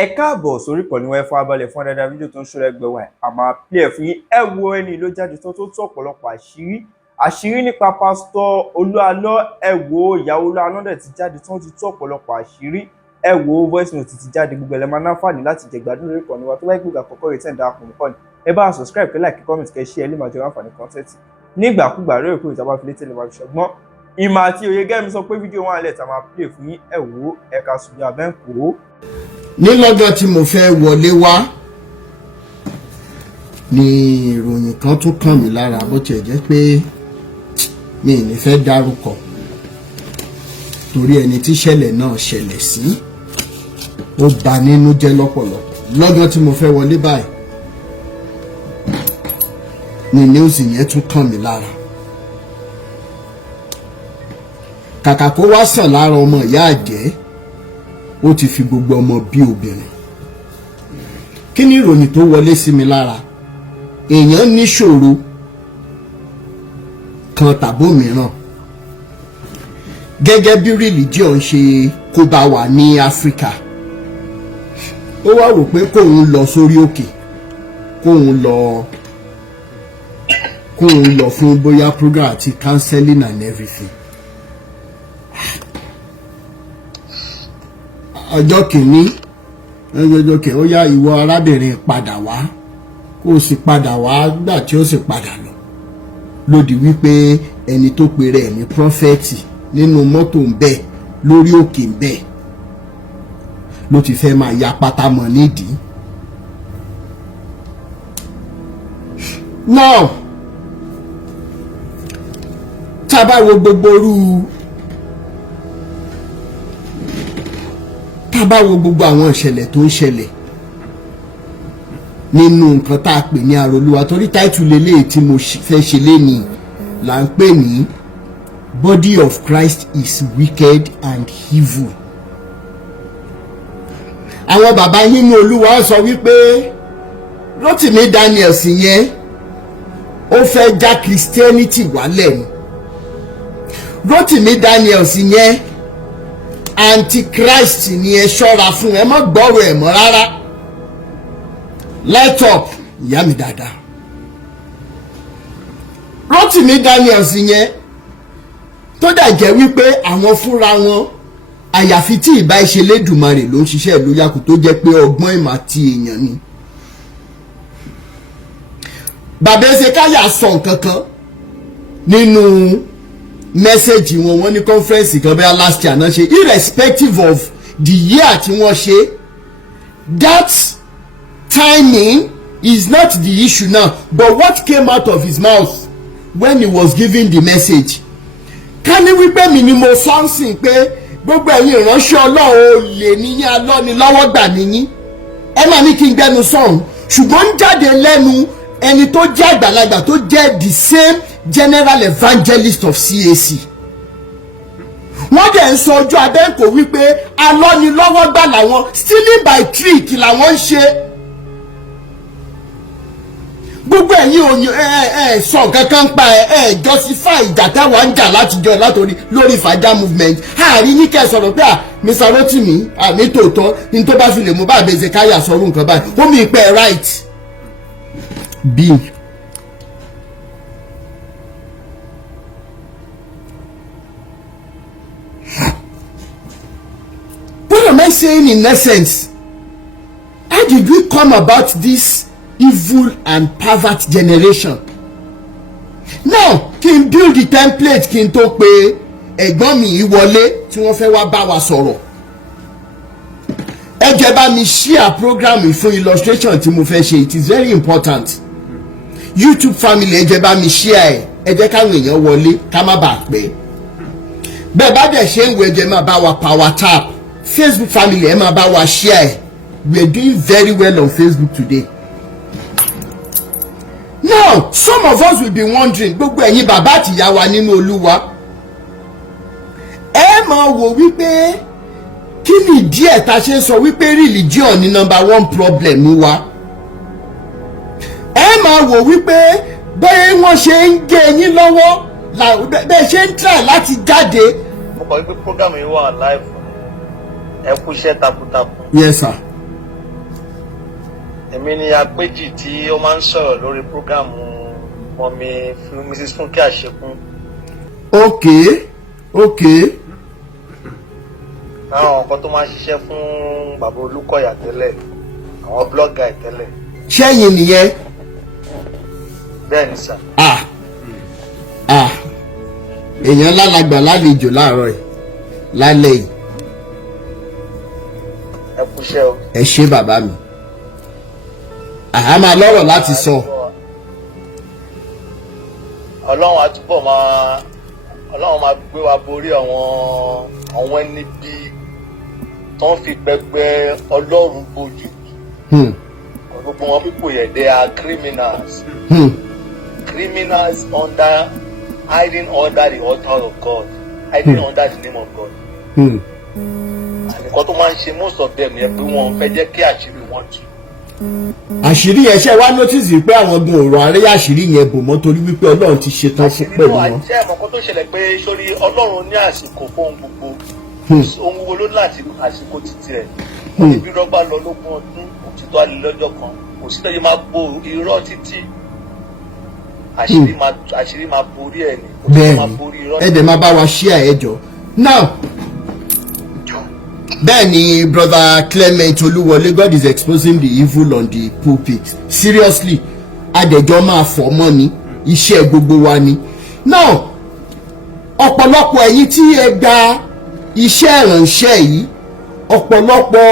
ẹ káàbọ̀ sórí ìkànnì wa fún abalẹ̀ fún dáadáa fídíò tó ń ṣọ́rẹ́ ẹgbẹ́ wa a máa play fún yín. Ẹ wo ẹni ló jáde tó tú ọ̀pọ̀lọpọ̀ àṣírí nípa pásítọ̀ Olú Alo. Ẹ wo ìyàwó Olú Alo dẹ̀ ti jáde tó ti tú ọ̀pọ̀lọpọ̀ àṣírí. Ẹ wo voice note ti jáde, gbogbo ẹlẹ́mọ̀ náfààní láti jẹ gbádùn lórí ìkànnì wa. Tó bá gbogbo àkọ́kọ́ rẹ̀ tẹ̀ ń darapọ̀ mọ́ kọ́ni ẹ bá subscribe, kẹ́ like, comment, kẹ́ share, ẹ lè máa jẹ àǹfààní content nígbàkúgbà lórí ìkórè tá bá fi létí lè máa fi ṣọgbọ́n ìmọ̀ àti òye. Gẹ́gẹ́ mi sọ pé fídíò wọn àlẹ́ tá máa play fún yín. Ẹ wo ẹ̀ka sùn bí abẹ́ ń kó. Ní lọ́jọ́ tí mo fẹ́ wọlé wá ni ìròyìn kan tún kàn mí lára, bó tiẹ̀ jẹ́ pé mi ò ní fẹ́ dárúkọ torí ẹni tí ṣẹlẹ̀ náà ṣẹlẹ̀ sí ó bà nínú jẹ́ lọ́pọ̀lọpọ̀. Lọ́jọ́ tí mo fẹ́ wọlé báyìí ni news yẹn tún kàn mí lára. Kàkà kó wá sàn lára ọmọ ìyá àjẹ́, ó ti fi gbogbo ọmọ bí obìnrin. Kí ni ìròyìn tó wọlé sí mi lára? Èèyàn níṣòro kan tàbó mìíràn, gẹ́gẹ́ bí religion ṣe kó bá wà ní Áfíríkà. Ó wá rò pé kóun lọ sórí òkè, kóun lọ fún bóyá program àti counseling and everything. Ọjọ́ kìíní ó yá ìwọ arábìnrin padà wá, kó o sì padà wá. Gbà tí ó sì padà lọ lódì wípé ẹni tó pe rẹ̀ ní prọfẹ̀tì nínú mọ́tò ń bẹ lórí òkè ń bẹ ló ti fẹ́ máa ya pátá mọ́ nídìí. Now tá a bá wo gbogbo àwọn ìṣẹ̀lẹ̀ tó ń ṣẹlẹ̀ nínú nǹkan tá a pè ní àròlúwa, torí táìtù lélẹ́yìí tí mo fẹ́ ṣe lénìí là ń pè ní Body of Christ is wicked and evil. Àwọn bàbá yín ní Olúwa sọ wípé Rotimi Daniels yẹn ó fẹ́ já Christianity wálẹ̀ ni. Rotimi Daniels yẹn antichrist ni, ẹ ṣọ́ra fún, ẹ má gbọ́rọ̀ ẹ̀ mọ́ rárá. Light up ìyá mi dáadáa. Rotimi Daniels yẹn tó dà jẹ́ wípé àwọn fúnra wọn àyàfi tí ìbá ṣe lédùmarè ló ń ṣiṣẹ́ ìlú yakù, tó jẹ́ pé ọgbọ́n ìmọ̀ àti èèyàn ni. Bàbá Ezekiah sọ nǹkan kan nínú mẹ́sẹ̀gì wọn, wọ́n ní conference kan bẹ́ẹ̀ last year náà ṣe, irrespective of the year tí wọ́n ṣe, that timing is not the issue now, but what came out of his mouth when he was giving the message. Ká ní wípé mi ni mo sọ́nsìn pé gbogbo ẹ̀yin ìránṣẹ́ Ọlọ́run olè níyìn, alọ́nilọ́wọ́ gbà níyìn, ẹ máa ní kí n gbẹnu sọ̀hún, ṣùgbọ́n ń jáde lẹ́nu ẹni tó jẹ́ àgbàlagbà tó jẹ́ the same general evangelist of CAC. Wọ́n dẹ̀ ń sọ ojú abẹ́ǹkò wípé alọ́nilọ́wọ́ gbà làwọn, stealing by trick làwọn ń ṣe. Gbogbo ẹ̀yin òyìn sọ kankan pa justify ìjà táwa ń jà látijọ́ látòrí lórí fàájà movement. Àárín ní kẹ́ sọ̀rọ̀ pé Mr. Rotimi ní tòótọ́ ní tó bá fi lè mú bá Ezekiah sọ̀rọ̀ nǹkan báyìí, ó mi pẹ́ right. Bill what am I saying in essence? How did we come about this evil and pervert generation? Now kí n build the template kí n tó pe ẹ̀gbọ́n mi wọlé tí wọ́n fẹ́ wá bá wa sọ̀rọ̀. Ẹ jẹ́ bá mi share program fún illustration tí mo fẹ́ ṣe, it is very important. YouTube family ẹ jẹ́ bá mi share ẹ jẹ́ káwọn èèyàn wọlé ká má bàa pẹ́. Bẹ́ẹ̀ bá dẹ̀ ṣe ń wo ẹ jẹ́ máa bá wa power tap. Facebook family ẹ máa bá wa share. We are doing very well on Facebook today. Now some of us will be wondering, gbogbo ẹ̀yin bàbá àti ìyá wa nínú Olúwa, ẹ máa wò wípé kí ni díẹ̀ ta ṣe sọ wípé religion ni number one problem wa. Ẹ máa wò wípé bẹ́ẹ̀ wọ́n ṣe ń gé yín lọ́wọ́ bẹ́ẹ̀ ṣe ń try láti jáde. Mo kàn wípé program yìí wà live ẹ kú iṣẹ́ takuntakun. Yes sir. èmi ni apéjì tí ó máa ń sọ̀rọ̀ lórí prógámù mọ́mí Mrs. Fúnkẹ́ Àṣekún. Okay. àwọn nǹkan tó máa ń ṣiṣẹ́ fún bàbá Olúkọ̀yà tẹ́lẹ̀, àwọn blọ́gà tẹ́lẹ̀. ṣẹ́yìn nìyẹn. bẹ́ẹ̀ ni sà. èèyàn lálàgbà lálejò láàárọ̀ yìí lálẹ́ yìí. ẹ kúṣẹ́ o. ẹ ṣé bàbá mi. àá máa lọ́rọ̀ láti sọ. Ọlọ́run máa gbé wa borí àwọn ẹni bí tó ń fi pẹpẹ Ọlọ́run bójú. gbogbo wọn pípò yẹn they are criminals. Criminals hiding under the altar of God, hiding under the name of God. Nǹkan tó máa ń ṣe most of them yẹn pé wọ́n fẹ́ jẹ́ kí àṣírí wọn tú. àṣírí yẹn ṣe wá notice pé àwọn gun ọ̀rọ̀ àárẹ̀ àṣírí yẹn bò mọ́ torí wípé Ọlọ́run ti ṣetán fún pẹ̀lú wọn. àṣírí náà ẹ̀mọ̀kan tó ṣẹlẹ̀ pé sórí Ọlọ́run ní àsìkò fún gbogbo ohun gbogbo ló láti àsìkò títí ẹ̀. Ibi rọ́gbà lọ lógún ọdún òtítọ́ alẹ́ lọ́jọ́ kan kò sí tẹ́jú máa bo irọ́ títí àṣírí máa borí ẹ̀ ni. bẹ́ẹ̀ni ẹ dẹ̀ máa bá wa share ẹ jọ̀ọ́. now bẹ́ẹ̀ ni brother Clement Olúwọlé, God is exposing the evil on the pulpit. Seriously, adẹ̀jọ́ máa fọ̀ mọ́ ni, iṣẹ́ gbogbo wa ni. now ọ̀pọ̀lọpọ̀ ẹ̀yin tí ẹ gba iṣẹ́ ìránṣẹ́ yìí, ọ̀pọ̀lọpọ̀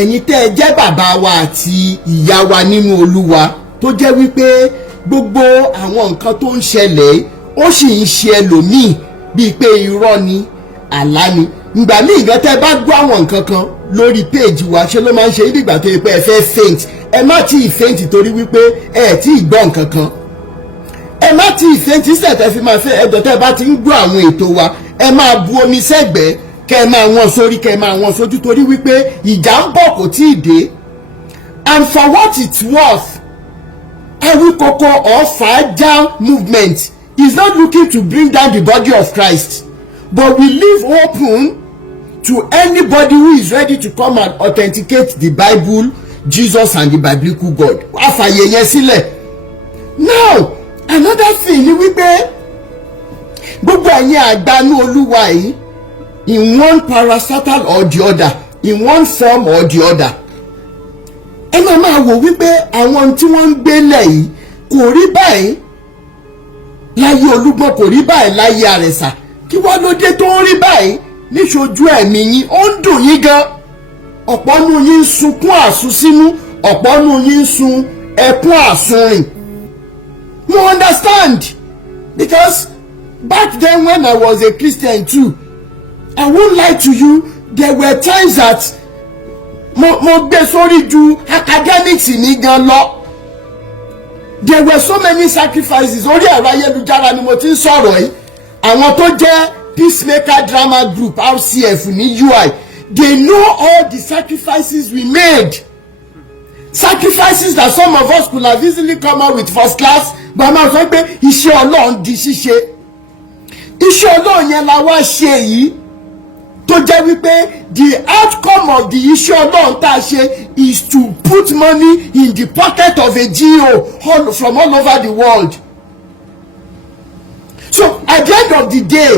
ẹ̀yin tẹ́ ẹ jẹ́ bàbá wa àti ìyá wa nínú Olúwa tó jẹ́ wípé gbogbo àwọn nǹkan tó ń ṣẹlẹ̀ ó sì ń ṣe ẹlòmíì bíi pé irọ́ ni àlá ni. ìgbà míì gan tẹ́ bá gbọ́ àwọn nǹkan kan lórí péèjì wa ṣe ló máa ń ṣe ibi ìgbà tó yẹ pé ẹ fẹ́ faint. ẹ má tí ì faint torí wípé ẹ tí ì gbọ́ nǹkan kan. ẹ má tí ì faint sísẹ̀ tẹ́ fi máa fẹ́ ẹ̀dọ̀ tẹ́ bá ti ń gbọ́ àwọn ètò wa ẹ máa bu omi sẹ́gbẹ̀ẹ́ kẹ́ ẹ máa wọ́n sórí kẹ́ ẹ máa wọ́n sójú torí wípé ìjà ń bọ̀ kò tí ì dé. and for what it's worth, Awikoko or Faja movement is not looking to bring down the body of Christ, but we leave open to anybody who is ready to come and authenticate the Bible, Jesus and the biblical God. Àfààyè yẹn sílẹ̀. now another thing ni wípé gbogbo ẹ̀yin àgbànú Olúwa yìí in one parastatal or the other, in one form or the other, ẹ máa wò wípé àwọn tí wọ́n ń gbélé yìí kò rí báyìí láyé Olúgbọ́n, kò rí báyìí láyé Àrẹ̀sà. kí wọ́n ló dé tó ń rí báyìí níṣojú ẹ̀mí yín? ó ń dùn yín gan. ọ̀pọ̀ nù yín ń sunkún àsunsínú, ọ̀pọ̀ nù yín ń sun ẹkún àsunrìn. you understand? because back then when I was a Christian too, I won't lie to you, there were times that mo gbé sórí ju academics ní gan lọ. there were so many sacrifices. orí ẹ̀rọ ayélujára ni mo ti ń sọ̀rọ̀ yìí. àwọn tó jẹ́ Peacemaker Drama Group RCF ní UI, they know all the sacrifices we made. Sacrifices that some of us could have easily come out with first class, but a máa sọ pé iṣẹ́ Ọlọ́run di ṣíṣe. iṣẹ́ Ọlọ́run yẹn la wá ṣe yìí tó jẹ́ wípé the outcome of the iṣẹ́ Ọlọ́run tá a ṣe is to put money in the pocket of a GO from all over the world. So at the end of the day,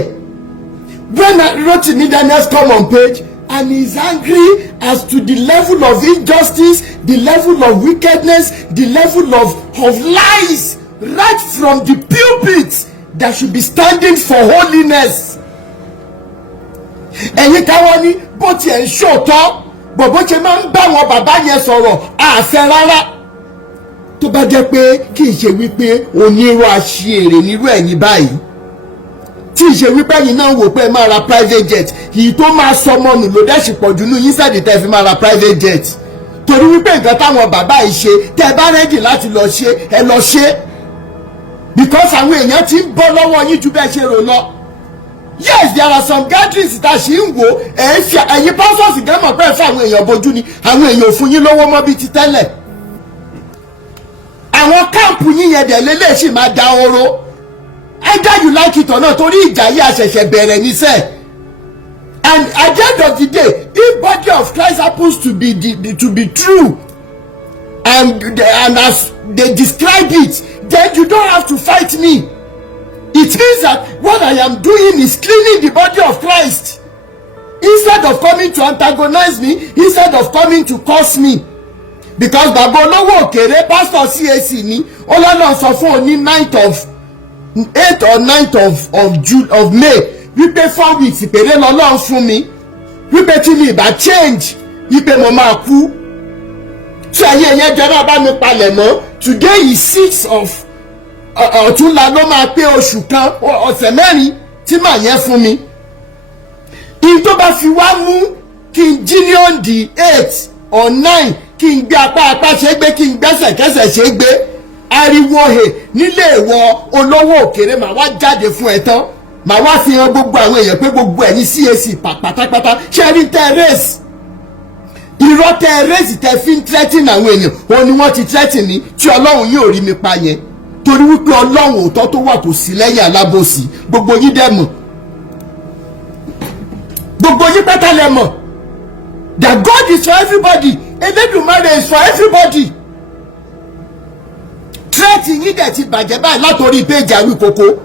when Rotimi Daniels come on page and he's angry as to the level of injustice, the level of wickedness, the level of lies right from the pulpit that should be standing for holiness. ẹ̀yin káwọn ní bó tiẹ̀ ń ṣòótọ́ bó ṣe máa ń bá wọn bàbá yẹn sọ̀rọ̀ àfẹ́ rárá. tó bá jẹ́ pé kì í ṣe wípé onírú àṣìírè nírú ẹ̀yin báyìí, tí ì ṣe wípé ẹ̀yin náà wò pé ẹ máa ra private jet, èyí tó máa sọmọ nù ló dẹ́sì pọ̀ jù nú yín sẹ́ẹ̀dì tẹ́ fi máa ra private jet. torí wípé nǹkan táwọn bàbá yìí ṣe tẹ́ ẹ bá rẹ́dì láti lọ ṣe ẹ lọ ṣe, because àwọn èèyàn ti ń bọ́ lọ́wọ́ yín ju bẹ́ẹ̀ ṣe rò lọ. Yes, there are some gatherings that ṣì ń wò ẹ̀yin pastors gẹ́mọ̀ pé fún àwọn èèyàn bojú ni àwọn èèyàn ò fún yín lówó mọ́ bíi ti tẹ́lẹ̀. àwọn káàmpù yín yẹn dẹ̀ lélẹ̀ ṣì máa da oró. Either you like it or not, torí ìjà yìí àṣẹ̀ṣẹ̀ bẹ̀rẹ̀ níṣẹ́. And at the end of the day, if body of Christ happens to be true, and as they describe it, then you don't have to fight me. It means that what I am doing is cleaning the body of Christ. Instead of coming to antagonize me, instead of coming to curse me. Because Baba Olowo Okere, pastor CAC ni, Ọlọ́run sọ fún òní 8th or 9th of May, wípé 4 weeks péré lọ́lọ́run fún mi, wípé tí mi ìbá change, wípé mo máa kú. So ẹ̀yin ẹ̀yẹn jọba bá mi palẹ̀ mọ́. Today is 6th of ọ̀túnla ló máa pé oṣù kan ọ̀sẹ̀ mẹ́rin tí màá yẹn fún mi. In tó bá fi wá mú kí n jí ní on the 8th or 9 kí n gbé apá ṣe gbé, kí n gbẹ́sẹ̀kẹ́sẹ̀ ṣe gbé, ariwo hè nílé ìwọ Olówó Òkèrè màá wá jáde fún ẹ tán, màá wá fi hàn gbogbo àwọn èèyàn pé gbogbo ẹ̀yin CAC pátápátá ṣe rí terrace irọ́ terrace tẹ fi ń threaten àwọn èèyàn, òun ni wọ́n ti threaten ní tí Ọlọ́run yóò rí mi pa yẹn, torí wípé Ọlọ́run òótọ́ tó wà kò sí lẹ́yìn alábòsí, gbogbo yín dẹ̀ mọ̀, gbogbo yín pátá lẹ mọ̀ that God is for everybody, Elédùmarè is for everybody. Threat yín dẹ̀ ti bàjẹ́ báyìí látòrí péjì Àwíkókó,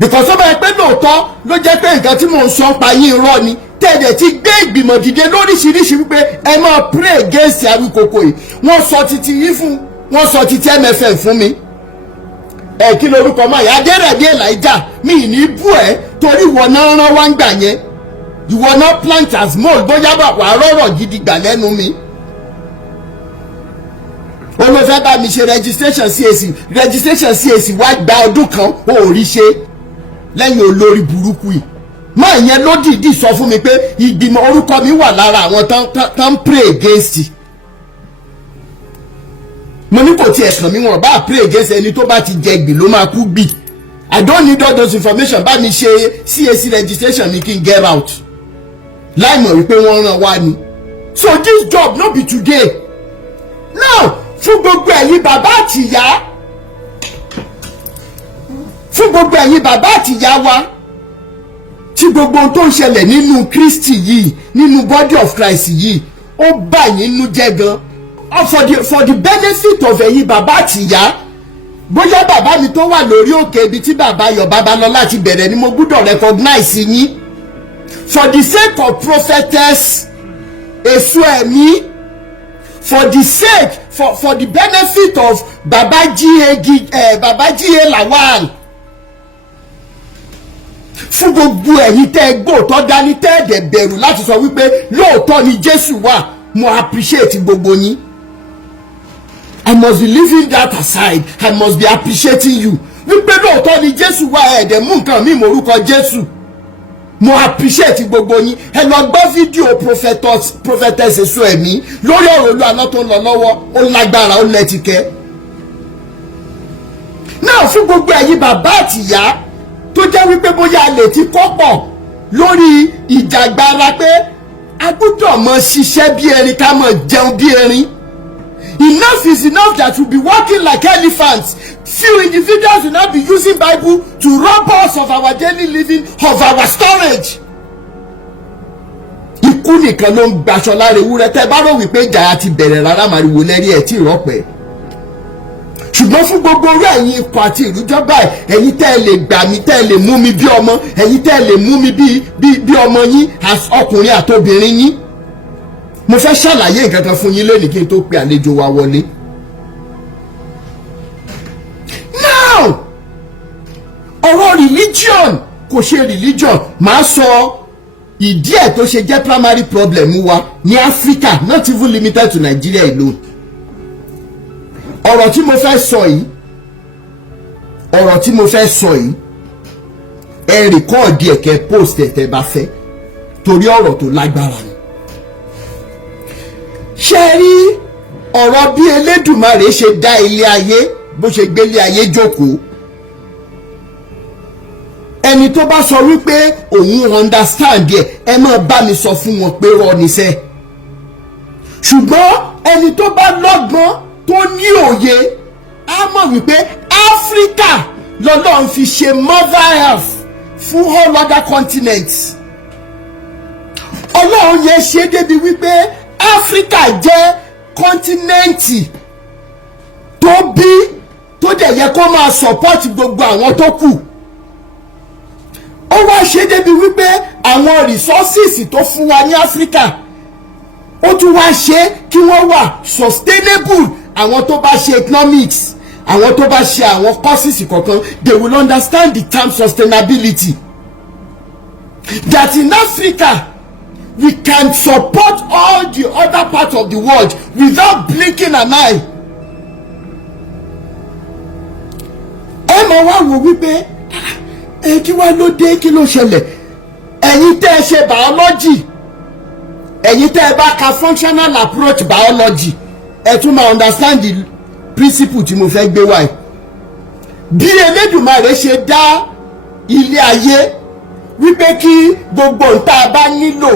because ó bá yẹ pé lóòótọ́ ló jẹ́ pé nǹkan tí mò ń sọ pa yín irọ́ ni, tẹ̀dẹ̀ ti gbé ìgbìmọ̀ dìde lóríṣiríṣi wípé ẹ máa pray against Àwíkókó yìí. Wọ́n sọ titi yín fún, wọ́n sọ titi MFM fún mi. Kí lorúkọ máa yá Adérẹ̀dé Elijah, mi ní bú ẹ torí ìwọ náà rán wá ń gbà yẹn, ìwọ náà plant as mold bóyá wàá rọ̀rọ̀ gidi gbà lẹ́nu mi. Olùfẹ́ bá mi ṣe registration CAC wá gba ọdún kan ó rí ṣe lẹ́yìn olórí burúkú yìí. Máa yẹn ló dìídì sọ fún mi pé ìgbìmọ̀ orúkọ mi wà lára àwọn tán pray against. Mo ní kò tiẹ̀ kàn mí, wọ́n bá pray against ẹni tó bá ti jẹ gbì ló máa kú gbì. I don't need all those information. Bá mi ṣe CAC registration mi kí n get out. Láì mọ̀ wípé wọ́n ràn wá ni. So this job no be today. Now fún gbogbo ẹ̀yin bàbá àtìyá, fún gbogbo ẹ̀yin bàbá àtìyá wa tí gbogbo ohun tó ń ṣẹlẹ̀ nínú Kristi yìí, nínú body of Christ yìí, ó bà yín nú jẹ́ gan. For the benefit of ẹ̀yin bàbá àtìyá, bóyá bàbá mi tó wà lórí òkè ibi tí bàbá Ayọ̀ Babalọ́lá ti bẹ̀rẹ̀ ni mo gbọ́dọ̀ recognize yín. For the sake of prophetess Èso Ẹ̀mí, for the sake, for the benefit of Baba G.A. Lawal, fún gbogbo ẹ̀yin tẹ́ gbóòtọ́ dání tẹ́ ẹ̀dẹ̀ bẹ̀rù láti sọ wípé lóòótọ́ ni Jésù wà, mo appreciate gbogbo yín. I must be leaving that aside. I must be appreciating you. Wípé lóòótọ́ ni Jésù wà, ẹ̀dẹ̀ mú nǹkan mi morúkọ Jésù. Mo appreciate gbogbo yín. Ẹ lọ gbọ́ fídíò prophetess Èso Ẹ̀mí lórí ọ̀rọ̀ Olú Alo tó ń lọ lọ́wọ́, ó lágbára, ó lẹ́tìkẹ́. Náà fún gbogbo ẹ̀yin bàbá àtìyá tó jẹ́ wípé bóyá a lè ti kọ́pọ̀ lórí ìjàgbara pé a gbọ́dọ̀ mọ ṣiṣẹ́ bí erin ká mọ jẹun bí erin. Enough is enough that we be walking like elephants. Few individuals will not be using Bible to rob us of our daily living, of our storage. Ikú nìkan ló ń gbaṣọ lára ewúrẹ́. Tẹ́ bá rò wípé ìjà ti bẹ̀rẹ̀ rárá màrìwò lẹ́rí ẹ̀ tí ìrọ́pẹ́. Ṣùgbọ́n fún gbogbo orí ẹ̀yin ikọ̀ àti ìrújọ́ báyìí, ẹ̀yin tẹ́ ẹ lè gbà mí, tẹ́ ẹ lè mú mi bí ọmọ, ẹ̀yin tẹ́ ẹ lè mú mi bí ọmọ yín, ọkùnrin àtobìnrin yín. Mo fẹ́ ṣàlàyé nǹkan kan fún yín lónìí kí n tó pe àlejò wa wọlé. Now, ọ̀rọ̀ religion kò ṣe religion, màá sọ ìdí ẹ̀ tó ṣe jẹ́ primary problem wa ní Africa, not even limited to Nigeria alone. Ọ̀rọ̀ tí mo fẹ́ sọ yìí, ẹ rìkọ́ọ̀dì ẹ̀kẹ́ post ẹ̀ tẹ́ bá fẹ́, torí ọ̀rọ̀ tó lágbára ni. Ṣé rí ọ̀rọ̀ bí Elédùmarè ṣe dá ilé ayé, bó ṣe gbélé ayé jókòó, ẹni tó bá sọ wípé òun understand ẹ máa bá mi sọ fún wọn pé rọ níṣẹ́. Ṣùgbọ́n ẹni tó bá lọ́gbọ́n tó ní òye á mọ̀ wípé Áfíríkà lọ́lọ́run fi ṣe mother earth fún all other continents. Ọlọ́run yẹn ṣe débi wípé Áfíríkà jẹ́ kọ́ńtínẹ́ǹtì tó bí tó dẹ̀ yẹ kó máa support gbogbo àwọn tó kù. Ó wá ṣe débi wípé àwọn resources tó fún wa ní Áfíríkà ó tún wá ṣe kí wọ́n wà sustainable. Àwọn tó bá ṣe economics, àwọn tó bá ṣe àwọn courses kọ̀ọ̀kan, they will understand the term sustainability. That in Africa we can support all the other parts of the world without blinking an eye. Ẹ máa wá wò wípé kí wá ló dé, kí ló ṣẹlẹ̀? Ẹ̀yin tẹ́ ẹ ṣe biology, ẹ̀yin tẹ́ ẹ bá ka functional approach biology, ẹ tún máa understand the principle tí mo fẹ́ gbé wá. Bí Elédùmarè ṣe dá ilé ayé wípé kí gbogbo nǹkan bá nílò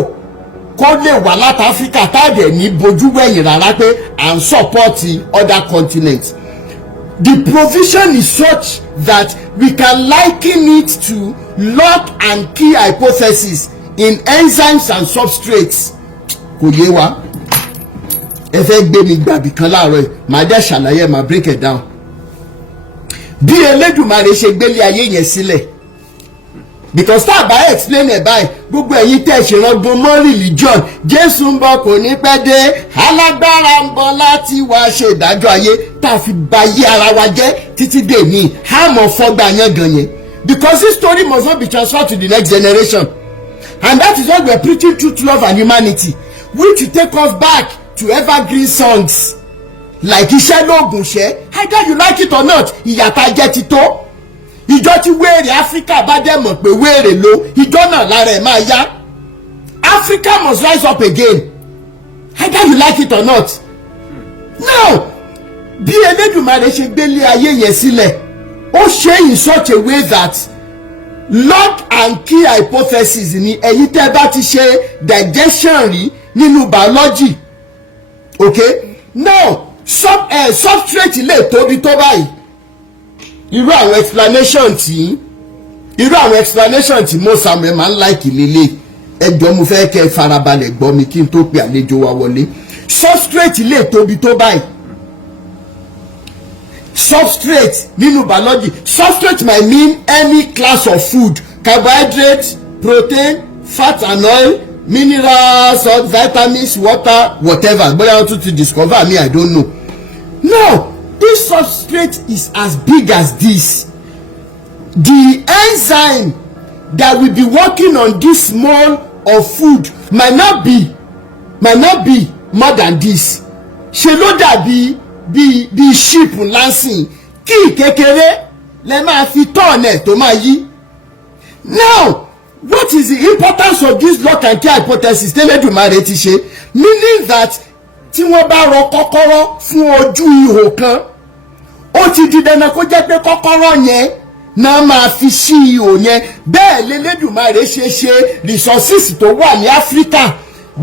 kó lè wà láti Áfíríkà táàdẹ̀ ní bojú wẹ̀yìn rárá pé à ń support other continents. The provision is such that we can liken it to lock and key hypothesis in enzymes and substrates. Kò yé wa, ẹ fẹ́ gbé mi gbàbí kan láàárọ̀ yìí, màá dẹ̀ ṣàlàyé, màá break it down. Bí Elédùmarè ṣe gbélé ayé yẹn sílẹ̀, because tá a bá explain ẹ̀ báyìí, gbogbo ẹ̀yin tẹ́ ṣèràngbọ́n mọ́ religion, Jésù ń bọ̀ kò ní pẹ́ dé, alágbára ń bọ̀ láti wá ṣe ìdájọ́ ayé, tá a fi ba ayé ara wa jẹ́ títí dé ní àmọ́ fọ́gbà yẹn gan yẹn. Because this story must not be transferred to the next generation, and that is why we are preaching truth, love and humanity, which will take us back to evergreen songs like iṣẹ́ lóògùn ṣẹ́, either you like it or not, ìyàtà jẹ́ ti tó. Ìjọ tí wéèrè Áfíríkà bá dẹ̀ mọ̀ pé wéèrè ló, ìjọ náà lára ẹ̀ máa yá. Africa must rise up again, either you like it or not. Now, bí Elédùmarè ṣe gbélé ayé yẹn sílẹ̀, ó ṣe in such a way that lock and key hypothesis ni ẹ̀yin tẹ́ bá ti ṣe digestion rí nínú biology. Okay? Now, substrate lè tóbi tó báyìí. Irú àwọn explanation tí mo Samuel máa ń like lélẹ̀, ẹjọ́ mo fẹ́ kẹ́ farabalẹ̀ gbọ́ mi kí n tó pe àlejò wa wọlé. Substrate lè tóbi tó báyìí. Substrate nínú biology, substrate might mean any class of food: carbohydrate, protein, fat and oil, minerals, salt, vitamins, water, whatever. But I want to discover me, I don't know. Now, this substrate is as big as this. The enzyme that will be working on this small of food might not be more than this. Ṣé ló dàbí bí sheep lansing, kí kékeré lè máa fi tọ́ọ̀nẹ̀ tó máa yí. Now, what is the importance of this lock and key hypothesis tẹ́lẹ̀dùmarè ti ṣe? Meaning that tí wọ́n bá rọ kọ́kọ́rọ́ fún ojú ihò kan, ó ti di dandan kó jẹ́ pé kọ́kọ́rọ́ yẹn náà máa fi ṣí ihò yẹn. Bẹ́ẹ̀ lẹ́lẹ́dùmarè ṣe resources tó wà ní Áfíríkà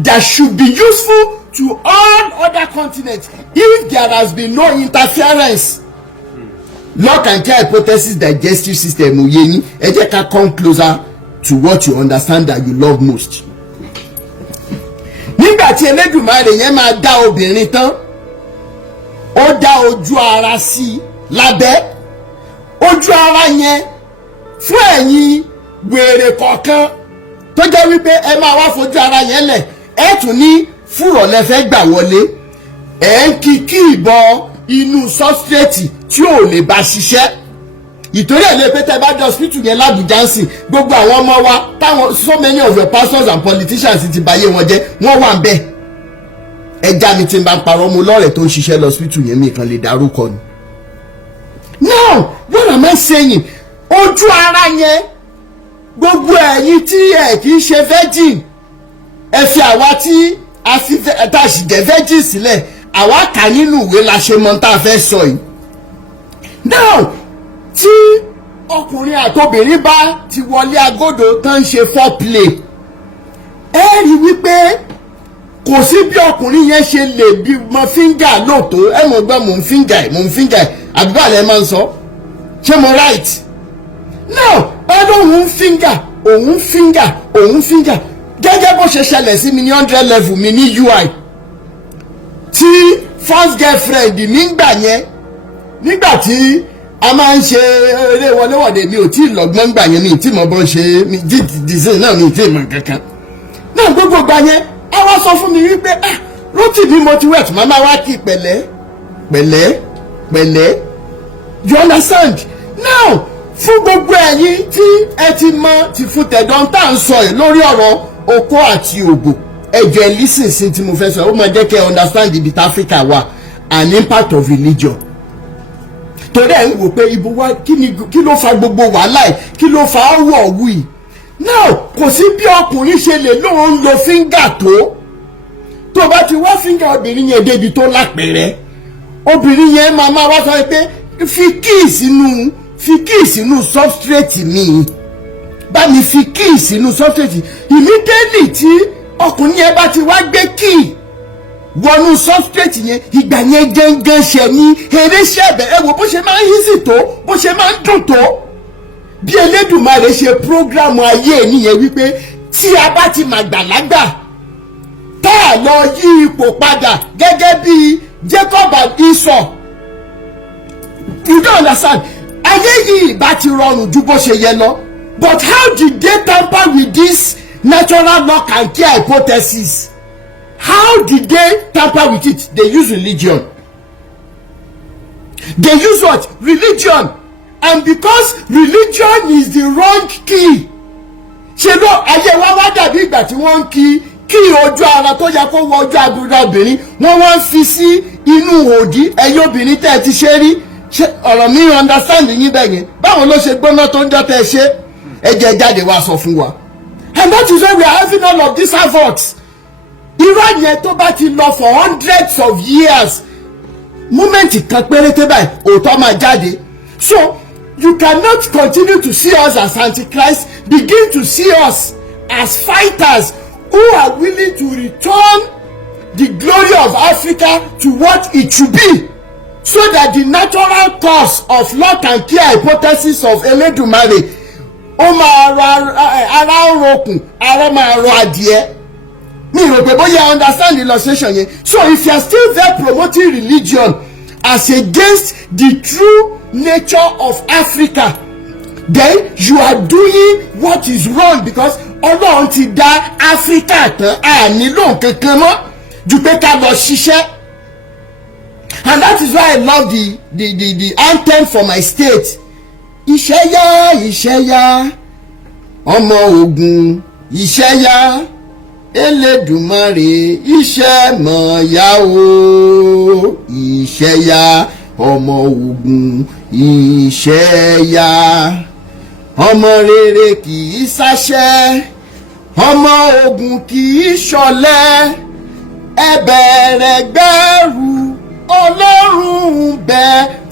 that should be useful to all other continents if there has been no interference. Lock and key hypothesis digestive system òye yín, ẹ jẹ́ ká come closer to what you understand that you love most. Nígbà tí Elédùmarè yẹn máa dá obìnrin tán, ó dá ojú ara sí lábẹ́. Ojú ara yẹn fún ẹ̀yin wèrè kọ̀ọ̀kan tó jẹ́ wípé ẹ máa wá fojú ara yẹn lẹ̀, ẹ tún ní fúrọ̀ lẹ fẹ́ gbà wọlé, ẹ ń kíkí ìbọn inú substrate tí ò lè bá ṣiṣẹ́. Ìtorí ẹ̀ lè pé tẹ́ bá dé hospital yẹn l'Abuja ń sìn, gbogbo àwọn ọmọ wa táwọn so many of your pastors and politicians ti báyé wọn jẹ́, wọ́n wà ń bẹ̀. Ẹja mi ti ń bá ń parọ́ mo lọ́rẹ̀ tó ń ṣiṣẹ́ l'hospital yẹn, mi kan lè dárúkọ ni. Now, what am I saying? Ojú ara yẹn, gbogbo ẹ̀yin tí ẹ kì í ṣe virgin, ẹ fi àwa tí a sì jẹ́ virgin sílẹ̀, àwa kà nínú ìwé la ṣe mọ̀ tá a fẹ́ sọ yìí. Now, tí ọkùnrin àtobìnrin bá ti wọlé agodo tán ṣe foreplay, ẹ rí wípé kò sí bí ọkùnrin yẹn ṣe lè bí mọ fíńgà lóòótọ́. Ẹ mọ̀ gbọ́ mò ń fíńgà àdúgbò àlẹ́ máa ń sọ, ṣé mo right? Now, ọdún òun fíńgà gẹ́gẹ́ bó ṣe ṣẹlẹ̀ sí mi ní 100 level mi ní UI. tí first girlfriend nígbà yẹn nígbà tí a máa ń ṣe eré wọléwọ̀de mi ò tí ì lọ́gbọ́n gbà yẹn mi ì tí mo bọ́ ṣe mi dídìsẹ́ náà mi ì tí ì mọ̀ kankan náà gbogbo gbà yẹn a wá sọ fún mi wípé Rótìmí mo ti wet màmá wá kí pẹ̀lẹ́ you understand now fún gbogbo ẹ̀yin tí ẹ ti mọ ti fún tẹ̀dọ̀ tá à ń sọ yìí lórí ọ̀rọ̀ okó àti ògbò ẹ̀jọ̀ ẹ̀ lísìn sí tí mo fẹ́ sọ ó máa jẹ́ kẹ́ ẹ understand ibi tí Africa wà an impact of religion torí ẹ̀ ń wò pé ibo wa kí ló fa gbogbo wàhálà ẹ̀ kí ló fa ọwọ́ ọ̀wù yìí now kò sí bí ọkùnrin ṣe lè lóun lo fíńgà tó bá ti wá fíńgà obìnrin yẹn débi tó lápẹ̀rẹ̀ obìnrin yẹn máa wá sọ pé fi kíì sínú substrate mi bá mi fi kíì sínú substrate immediately tí ọkùnrin yẹn bá ti wá gbé kíì wọnú substrate yẹn ìgbà yẹn gángan ṣe ní eré ṣẹ̀bẹ̀ ẹ wò bó ṣe máa ń easy tó bó ṣe máa ń dùn tó bí Elédùmarè ṣe program ayé nìyẹn wípé tí a bá ti màgbàlagbà tá a lọ yí ipò padà gẹ́gẹ́ bí Jacob and Esau you don't understand ayé yìí bá ti rọrùn ju bó ṣe yẹ lọ but how did they tamper with this natural lock and key hypothesis? How did they tamper with it? They use religion. They use what? Religion. And because religion is the wrong key. Ṣé ló ayé wa wá dàbí ìgbà tí wọ́n ń kí ojú ara tó yẹ kó wọ ojú agbára obìnrin wọ́n wá ń fi sí inú òdì ẹ̀yin obìnrin tẹ́ ẹ ti ṣe rí ọ̀rọ̀ mi understand yín bẹ́ẹ̀ yẹn báwo ló ṣe gbóná tó ń jọ́ tẹ́ ẹ ṣe ẹ jẹ́ jáde wá sọ fún wa. And that is why we are having all of these havocs. Irọ́ yẹn tó bá ti lọ for hundreds of years moment kan péréte báyìí òótọ́ máa jáde. So you cannot continue to see us as antichrist, begin to see us as fighters who are willing to return the glory of Africa to what it should be, so that the natural cause of lock and key hypothesis of Elédùmarè ó máa rọ ara ń rokùn ara máa rọ adìẹ. Mi rò pé bóyá understand the illustration yẹn. So if you are still there promoting religion as against the true nature of Africa, then you are doing what is wrong, because Ọlọ́run ti dá Africa tán a nílò kankan mọ́ ju pé ká lọ ṣiṣẹ́. And that is why I love the anthem for my state. Ìṣẹ́yá ọmọ Ògùn ìṣẹ́yá Elédùmarè iṣẹ́ mọ̀ yá o ìṣẹ́yá ọmọ Ògùn ìṣẹ́yá ọmọ rere kì í sáṣẹ́ ọmọ Ògùn kì í ṣọ̀lẹ ẹ bẹ̀rẹ̀ gbẹ́rù Ọlọ́run bẹ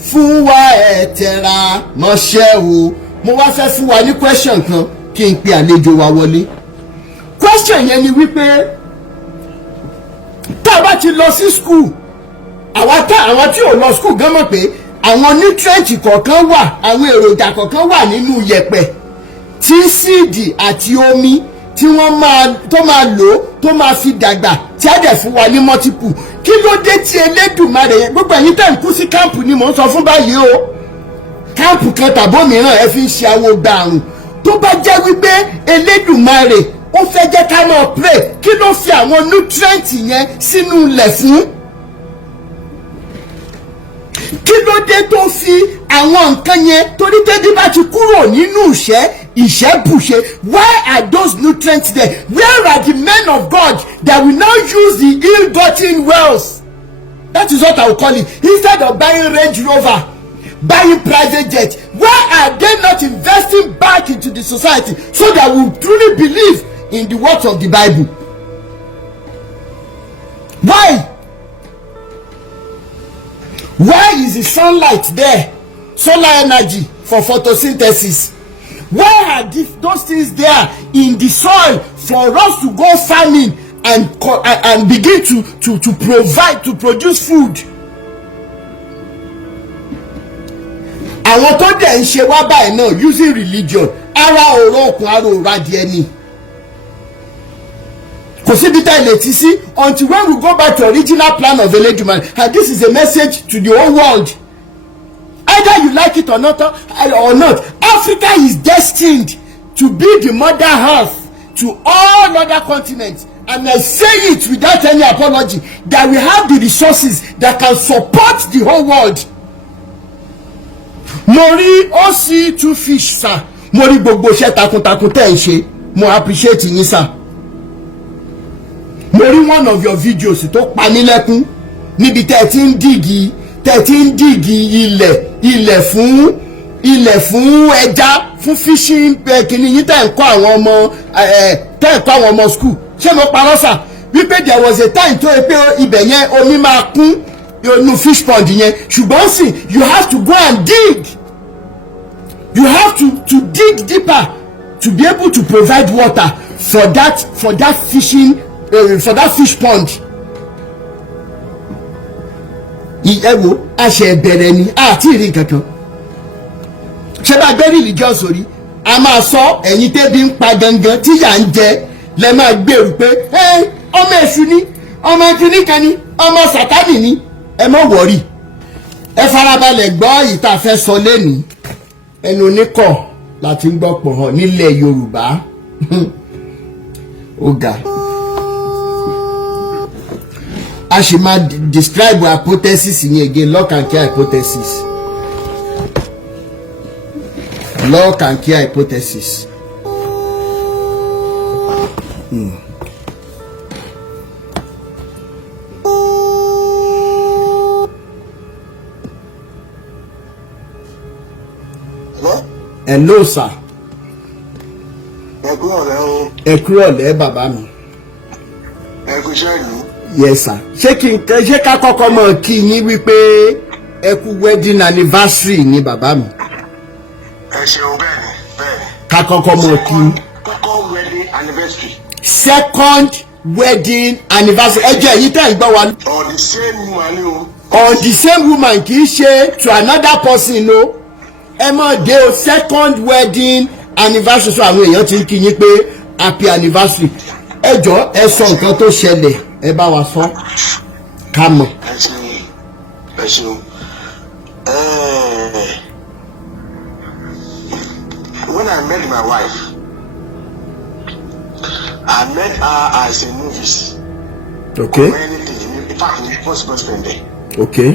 fún wa ẹ tẹra mọ́ṣẹ́ o. Mo wá fẹ́ fún wa ní question kan kí n pe àlejò wa wọlé. Question yẹn ni wípé tá a bá ti lọ sí school àwọn tí ò lọ school gan mọ̀ pé àwọn nutrient kọ̀ọ̀kan wà àwọn èròjà kọ̀ọ̀kan wà nínú yẹ̀pẹ̀ tí síìdì àti omi tí wọ́n máa lò tó máa fi dàgbà tí á dẹ̀ fún wa ní multiple. Kí ló dé tí Elédùmarè yẹn gbogbo ẹ̀yin tẹ̀ ń kú sí káàmpù ni mò ń sọ fún báyìí o. Káàmpù kan tàbó mìíràn ẹ fi ń ṣe awo gba àrùn. Tó bá jẹ́ wípé Elédùmarè ó fẹ́ jẹ́ ká máa pray, kí ló fi àwọn nutrient yẹn sínú ilẹ̀ fún? Kí ló dé tó fi àwọn nǹkan yẹn torí tẹ́bí bá ti kúrò nínú ìṣẹ́bùṣe? Why are those nutrients there? Where are the men of God that will now use the ill-gotten wealth? That is what I will call it. Instead of buying Range Rover, buying private jet, why are they not investing back into the society so that we truly believe in the words of the Bible? Why? Why is the sunlight there? Solar energy for photosynthesis. Why are those things there in the soil for us to go farming and begin to provide, to produce food? Àwọn tó dẹ̀ ń ṣe wá báyìí náà using religion ara ọ̀rọ̀ okùn ara ọ̀rọ̀ adìẹ ni. kò síbi tá ilé ti sí until when we go back to original plan of Elédùmarè. And this is a message to the whole world. Either you like it or not, Africa is destined to be the mother earth to all other continents. And I say it without any apology, that we have the resources that can support the whole world. Mo rí OC2 fish sir, mo rí gbogbo iṣẹ́ takuntakun tẹ́ ẹ ṣe, mo appreciate yín sir. Mo rí one of your videos tó pa mí lẹ́kún níbi tẹ́ ẹ ti ń dìgì ilẹ̀ fún ẹja fún fishing kìíní yín tẹ́ ẹ ń kọ́ àwọn ọmọ school. Ṣé mo parọ́ sà wípé there was a time tó yẹ pé ibẹ̀ yẹn omi máa kún inú fish pond yẹn, ṣùgbọ́n sì you have to go and dig. You have to dig deeper to be able to provide water for that fishing for that fish pond. Ẹ wo àṣẹ bẹ̀rẹ̀ ni àti ìrìn kankan. Ṣé bá gbé religious orí a máa sọ ẹ̀yin tẹ́bi ń pa gangan tí yà ń jẹ lẹ máa gbèrú pé ọmọ èṣù ni ọmọ kìnnìkan ni ọmọ sàtánì ni. Ẹ má wọ̀rí, ẹ farabalẹ̀ gbọ́ ìta fẹ́ sọ lẹ́nu ẹnu oníkọ̀ láti ń gbọ́ pọ̀ hàn nílẹ̀ Yorùbá. Ó ga a ṣì máa describe hypothesis yẹn again, lock and key hypothesis. Lock and key hypothesis. Hello sir. Ẹ kúrò lẹ́ bàbá mi. Ẹ kú iṣẹ́ ìlú. Yes sir. Ṣé ká kọ́kọ́ mọ̀ kí yín wípé ẹ kú wedding anniversary ni bàbá mi. Ẹ ṣeun bẹ́ẹ̀ni. Ká kọ́kọ́ mọ̀ kí. Second wedding anniversary. Second wedding anniversary. Ẹ jẹ́ èyí tẹ́ ń gbọ́ wa. On the same woman ni o. On the same woman, kì í ṣe to another person no. Ẹ mọ̀ dé o second wedding anniversary, so àwọn èèyàn ti ń kí yín pé happy anniversary. Ẹ jọ̀ọ́ ẹ sọ nǹkan tó ṣẹlẹ̀, ẹ bá wa sọ ká mọ̀. Ẹ ṣeun. When I met my wife, I met her as a novice. Okay. In fact, we first spend there. Okay.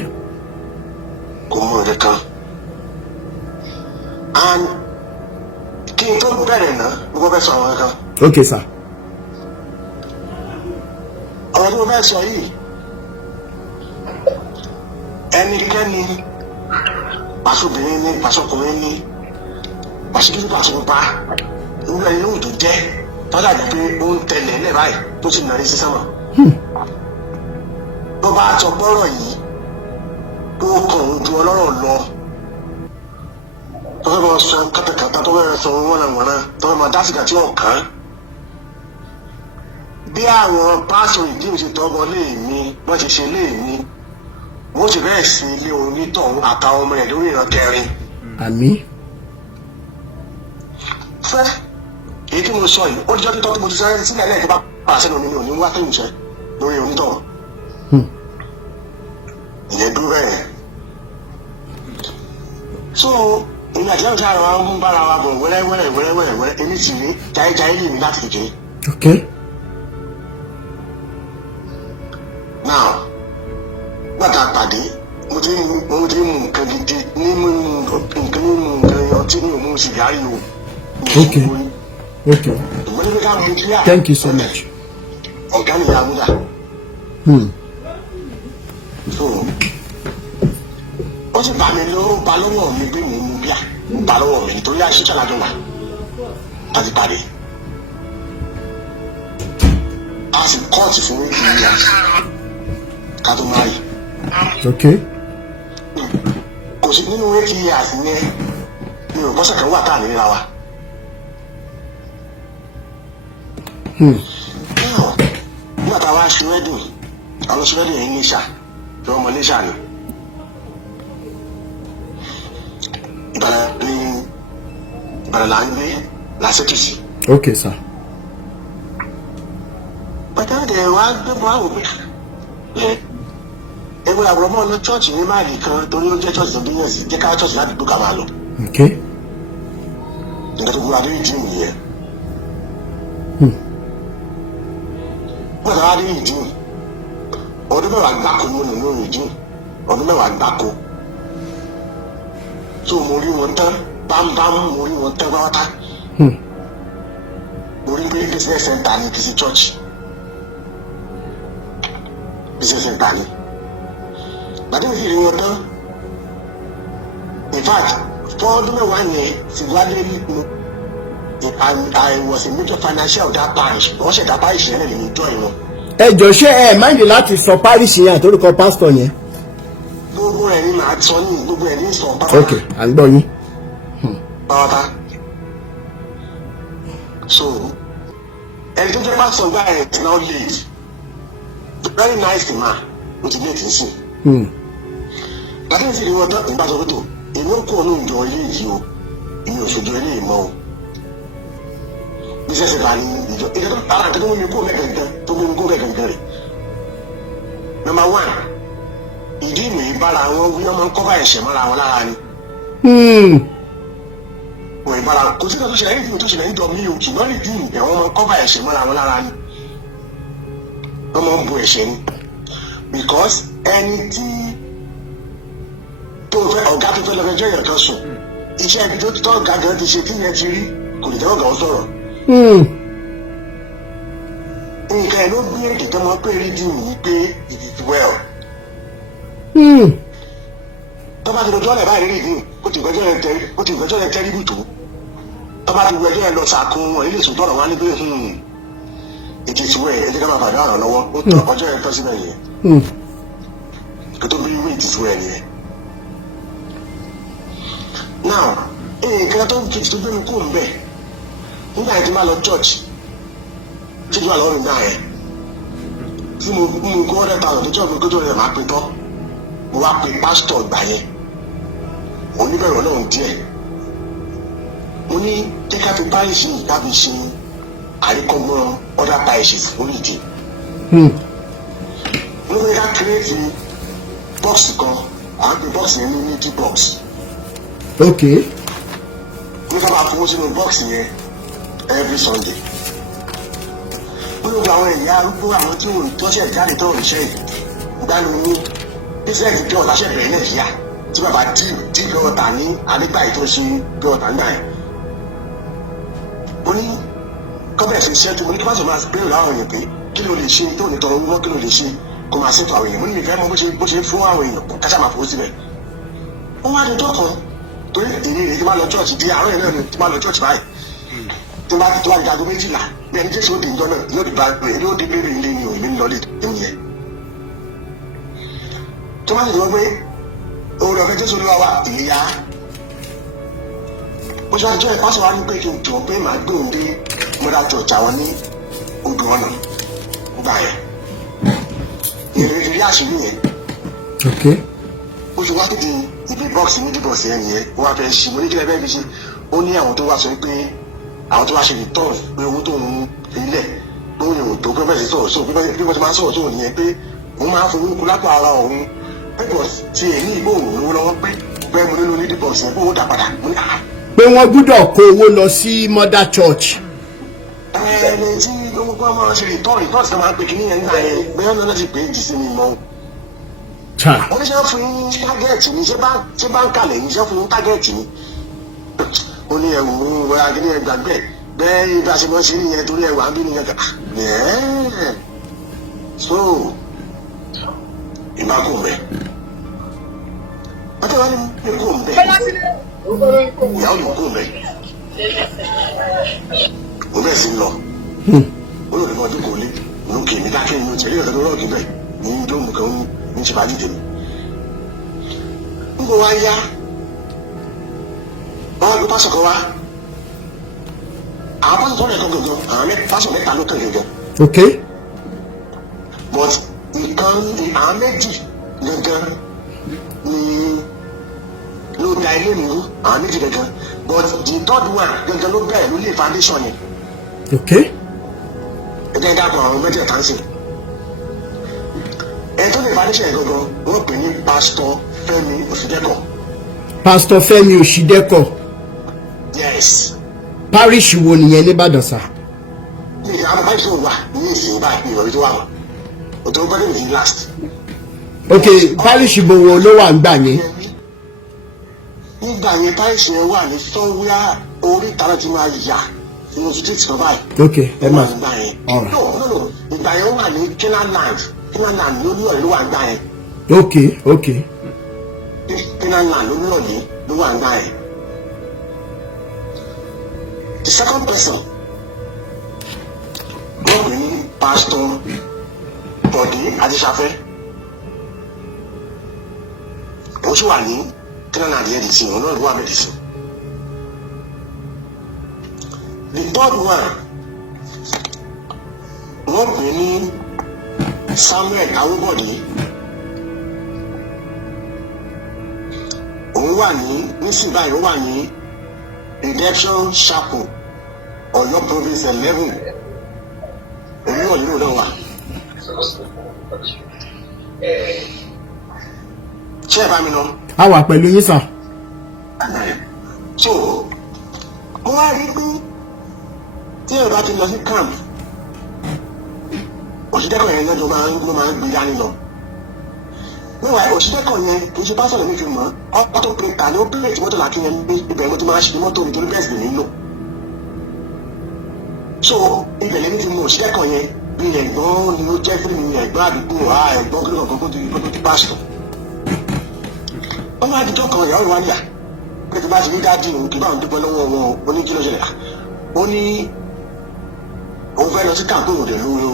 Come on, the car. And kí n tó bẹ̀rẹ̀ náà, mo fẹ́ sọ àwọn kan. Okay sir. Ọ̀rọ̀ tí mo fẹ́ sọ yìí, ẹnikẹ́ni pàṣọbìnrin ní pàṣọkùnrin ní pàṣọkùnrin pàṣọkùnpa irú ẹni yóò tó jẹ́ tọ́jà jẹ́ pé ó ń tẹ̀lé ẹ̀ báyìí tó sì nàrí sí sánmà. Tó bá sọ gbọ́rọ̀ yìí tó kàn ń ju ọlọ́rọ̀ lọ tó fẹ́ máa sọ kátàkátà tó fẹ́ sọ wọ́nàwọ́nà tó fẹ́ máa dásìkà tí wọ́n kàn án. Bí àwọn pásọ ìdíwì ṣe tọ́gbọ́n lé mi wọ́n ṣe ṣe lé mi wọ́n ṣe bẹ́ẹ̀ sí ilé onítọ̀hún àtàwọn ọmọ ẹ̀ lórí ìran kẹrin. Àmín. Fẹ́ èyí tí mo sọ yìí ó jọ́ títọ́ tí mo ti sáré sílẹ̀ lẹ́yìn tó bá pàṣẹ lómi ní òní wá tó ìṣẹ́ lórí onítọ̀hún. Ìyẹn dúró bẹ́ẹ̀. So ìgbà tí wọ́n ti ara wa ń bára wa bọ̀ wẹ́rẹ́wẹ́rẹ́ èmi sì ní jayéjayé yìí ní láti kékeré. Okay. Now, gbàtà pàdé mo ti mú nǹkan gidi nínú ọtí ní òun sìgárì o. Okay. Thank you so much. Ọ̀gá ni ìyá múdà. Ó sì bá mi lọ́wọ́ mi pé mo mú bíà ó bá lọ́wọ́ mi nítorí àṣìṣe alájọ wà láti pàdé. A sì kọ́ọ̀tì fún ìyá ká tó máa yìí. Okay. Kò sí nínú 8 years yẹn mi ò bọ́sẹ̀ kan wà tá à ní ra wa. Nígbà tá a wá ṣe wedding àwọn ṣe wedding yìí ní ìṣà tí wọ́n mọ ní ìṣà ni. Ìbàdàn là ń gbé lásìkò sí. Okay sir. But tẹ̀ wá gbé bọ́ àwọn òbí ẹgbẹ́ àbúrò mọ́ lọ chọ́ọ̀chì ní máàlì kan torí ó jẹ́ chọ́ọ̀chì tó bí yẹn sí jẹ́ ká chọ́ọ̀chì láti gbókà máa lọ. nǹkan tó gbúra dé ìdí nìyẹn. wọ́n tàbá dé ìdí ọdún mẹ́wàá gbáko mo nù lórí ìdí ọdún mẹ́wàá gbáko tó mo rí wọn tán bámbám mo rí wọn tán pátá. mo rí pé business center ní kìí sí church business center ní. gbàdé mi sì rí wọn tán in fact fún ọdún mẹ́wàá yẹn ti wá lé nínú I was a major financial of that parish wọ́n ṣẹ̀dá parish yẹn lè ní ìjọ ìwọ̀n. ẹ jọ ṣé ẹ máìlì láti sọ parish yẹn àtòrúkọ pásítọ̀ yẹn. gbogbo ẹ̀ ní màá sọ ní gbogbo ẹ̀ ní sọ pátá. ok à ń gbọ́ yín. pátá so ẹni tó jẹ́ pásítọ̀ gbá ẹ̀ ti now lead very nice man ó ti lé ti sìn. gbàdé mi sì rí wọn tán ìgbà tó tó èmi ó kó ọ̀nà ìjọ ilé yìí o èmi ò ṣojú ilé ìmọ̀ o iṣẹ́ ṣe bá ní ìjọ ìjọ tó ara nǹkan tó mú mi kó mẹ́gàngán tó mú mi kó mẹ́gàngán rẹ̀. Number 1 ìdí ìmọ̀ ìbára wọn wí ọmọ ń kọ́ bá ẹ̀ṣẹ̀ mọ́ra wọn lára ni. wọ́n ìbára kò sí ìtọ́jú ṣẹlẹ̀ nídìí tó ṣẹlẹ̀ níjọ mí o ṣùgbọ́n nídìí ìbẹ̀ wọn máa ń kọ́ bá ẹ̀ṣẹ̀ mọ́ra wọn lára ni. wọ́n máa ń bu ẹ̀ṣẹ̀ ni because ẹni tí tó fẹ́ ọ̀gá tó fẹ́ lọ fẹ́ jẹ́ èèyàn kan sùn iṣẹ́ ibi tó tọ́ ọ̀gá gan ti ṣe kí yẹn ti rí kò lè jẹ́ ọ̀gá ó sọ̀rọ̀. nǹkan ẹ̀ ló gbé èdè tó mọ pé rí dìmú yìí pé it is well. tó bá ti lọ́jọ́ rẹ̀ báyìí rí dìmú ó ti gbẹ́jọ́ rẹ̀ tẹ́rí bùtù tó bá ti gbẹ́jọ́ rẹ̀ lọ sàkún wọn ilé ìsúntọ́ ọ̀rọ̀ wá ní pé it is well ẹ jẹ́ ká máa bàdá ọ̀rọ̀ lọ́wọ́ ó tọ́ ọjọ́ rẹ̀ tọ́ síbẹ̀ yẹn kó tó bí wí it is well yẹn. now nǹkan tó ń kejì tó gbé mi kúrò ń bẹ̀ nígbà yẹn tí máa lọ church tí ìjọba lọ́rùn náà yẹn tí mo kó ọ̀rẹ́ ta ọ̀dọ̀ tí ọ̀gbìn kójú rẹ̀ máa pin tán mo wá pe pásítọ̀ ìgbà yẹn oníbẹ̀rẹ̀ ọlọ́run díẹ̀ mo ní jẹ́ ká fi parish yìí ká fi ṣe àríkọ́gbọ́n other parishes lórí ìdí. mo ní ká kírètì bọ́ọ̀sì kan à ń pe bọ́ọ̀sì yẹn ní unity box. ok. mo ní ká máa fowó sínú bọ́ọ̀sì yẹn every Sunday. gbogbo àwọn ẹ̀yà arúgbó àwọn tí ò tọ́ṣẹ̀ jáde tó ń ṣe ìgbàlù ní bísíǹsì bí ọ̀tá ṣẹ̀ bẹ̀rẹ̀ Nàìjíríà tí bàbá dí lọ́ọ̀tà ní adégbàyí tó ṣe bí ọ̀tá ń gbà yẹn. mo ní kọ́bẹ̀sì iṣẹ́ tó mo ní kí pásọ̀ máa bẹ̀rẹ̀ láwọn èèyàn pé kí ló lè ṣe tó ní tọrọ owó kí ló lè ṣe kó máa ṣètò àwọn èèyàn mo ní mi fẹ́ mọ bó ṣe fún àwọn èèyàn kó káṣá máa fowó síbẹ̀. ó wá dọjọ́ kan torí èmi rèé tí máa lọ church di àárọ̀ yẹn náà ni tí máa lọ church báyìí tí máa ti tó àgbà aago 12 bí ẹni jésù ó di ìjọ náà yóò di bá rẹ̀ yóò di bèrè ilé ni òní lọ́lé ìyẹn. tó máa ti dùn pé òun lọ́fẹ́ jésù olúwa wa ìyá ó ṣe àjọ ìpásọ̀ wa ní pé kí n jọ pé màá gbé òun dé mọ́dà church àwọn ní odò ọ̀nà gbà yẹn ìrírí àṣírí yẹn. ó ṣe wá kéde ibi bọ́ọ̀sì méjì bọ́ọ̀sì yẹn nìyẹn ó wá fẹ́ ṣe mo ní kí lè fẹ́ fi ṣe ó ní àwọn tó wá sọ pé àwọn tó wá ṣe return pé owó tó ń fi lẹ̀ pé ó yẹ tó pẹ́ fẹ́ẹ́ sọ̀rọ̀ sóò bí wọ́n ti máa sọ̀rọ̀ sóò nìyẹn pé òun máa ń fowó kú lápá ara òun pẹ́pọ̀ tí èyí ìbò òun lówó lọ́wọ́ pé bẹ́ẹ̀ mo nínú nídìí bọ́ọ̀sì yẹn pé owó dà padà mo ní àá. pé wọ́n gbúdọ̀ kó owó lọ sí mother church. ẹni tí owó kọ́ máa ṣe return tí wọ́n máa ń pè kíní yẹn nígbà yẹn bẹ́ẹ̀ náà ti pè é jì sí mi mọ́. oníṣẹ́ fún yín tágẹ́ẹ̀tì ni ṣé bá ń kalẹ̀ yín ṣé fún yín tágẹ́ẹ̀tì ni ó ní ẹwù wọ́n agídí ẹgbàgbẹ́ bẹ́ẹ̀ ibà ṣe mọ́ sí nìyẹn torí ẹwà ń bí nìyẹn kà so ìmá kò mẹ́ ọjọ́ wa ní kò mẹ́ ìyàwó yìí kò mẹ́ ó bẹ́ẹ̀ sí lọ ó lòdì mọ́ ọdún kò lé òun kì í mi dákẹ́ inú tẹ̀lé ọ̀dọ́ rọ́ọ̀gì bẹ́ẹ̀ ní dóòmù kan ní ṣe fàájì tèmi ń bọ̀ wá yá wọ́n gbé pásọ̀ kan wá àwọn pásọ̀ tó rẹ̀ kan gangan àwọn pásọ̀ mẹ́ta ló kàn gangan. ok. but nǹkan àwọn méjì gangan ni ló da ilé mi rú àwọn méjì gangan but the third one gangan ló bẹ̀rẹ̀ ló lé foundation yẹn. ok. ẹgbẹ́ dàpọ̀ àwọn mẹ́tẹ̀ẹ̀ta ń sìn ẹ tó lè bá níṣẹ́ gangan wọ́n pè ní pásítọ̀ Fẹ́mi Òṣìdẹ́kọ̀. Pásítọ̀ Fẹ́mi Òṣìdẹ́kọ̀. Yes. Parish wo nìyẹn ní Ìbàdàn sà? Ní ìyá àwọn báyìí tó wà ní ìsìn báyìí ìrọ̀lẹ́ tó wà wọ́n. Òtò bá dé ní last. Ok, parish wo ló wà ń gbà yẹn? Nígbà yẹn parish yẹn wà ní sọ́wọ́yà orí ìtara ti máa yà nínú street kan báyìí. Ok, ẹ máa. Ìgbà yẹn. No. Ìgbà yẹn wà ní Kenaland ló ní ọ̀rẹ́ ló wà ń gbà yẹn. Ok. Kenaland ló ní ọ̀rẹ́ ló wà ń gbà yẹn. The second person, wọ́n pè ní Pastor Bọ̀dé Adéṣafẹ́. Ó sì wà ní Kenaland yẹn dì sí òun náà ló wà bẹ́ẹ̀ dì sí. The third one, wọ́n pè ní Samuel Awóbọ̀dé. Òun wà nísìnyí báyìí ó wà ní Redemption Chapel, Ọ̀yọ́ Province 11. Òun náà nínú náà wà. Ṣé ẹ bá mi lọ? A wà pẹ̀lú yín sà. So, mo wá rí pé tí ẹ bá ti lọ sí camp, Òṣìdẹ́kọ̀ yẹn lọ́jọ́ máa ń gbé dání lọ. Níwáyé Òṣìdẹ́kọ̀ yẹn kì í ṣe pásọ̀ lèmi fi mọ́ ọ́tò pléta ní ó pléètì mọ́tò làkí yẹn gbé ibẹ̀ mo ti máa ṣe mọ́tò nítorí bẹ́ẹ̀ sì lè nílò. So ibẹ̀ lèmi ti mú Òṣìdẹ́kọ̀ yẹn bí ẹ̀gbọ́n ni ó jẹ́ fún mi ẹ̀gbọ́n àdúgbò ẹ̀gbọ́n kí ló kàn kó ti pásítọ̀. Wọ́n máa dijọ́ kan ìyàwó wa níyà pé tí bá ti rí dáàdì òun kì í bá òun dúpẹ́ lọ́wọ́ wọn ó ní kí ló ṣẹlẹ̀. Ó ní òun fẹ́ lọ sí kàǹpé òde lóru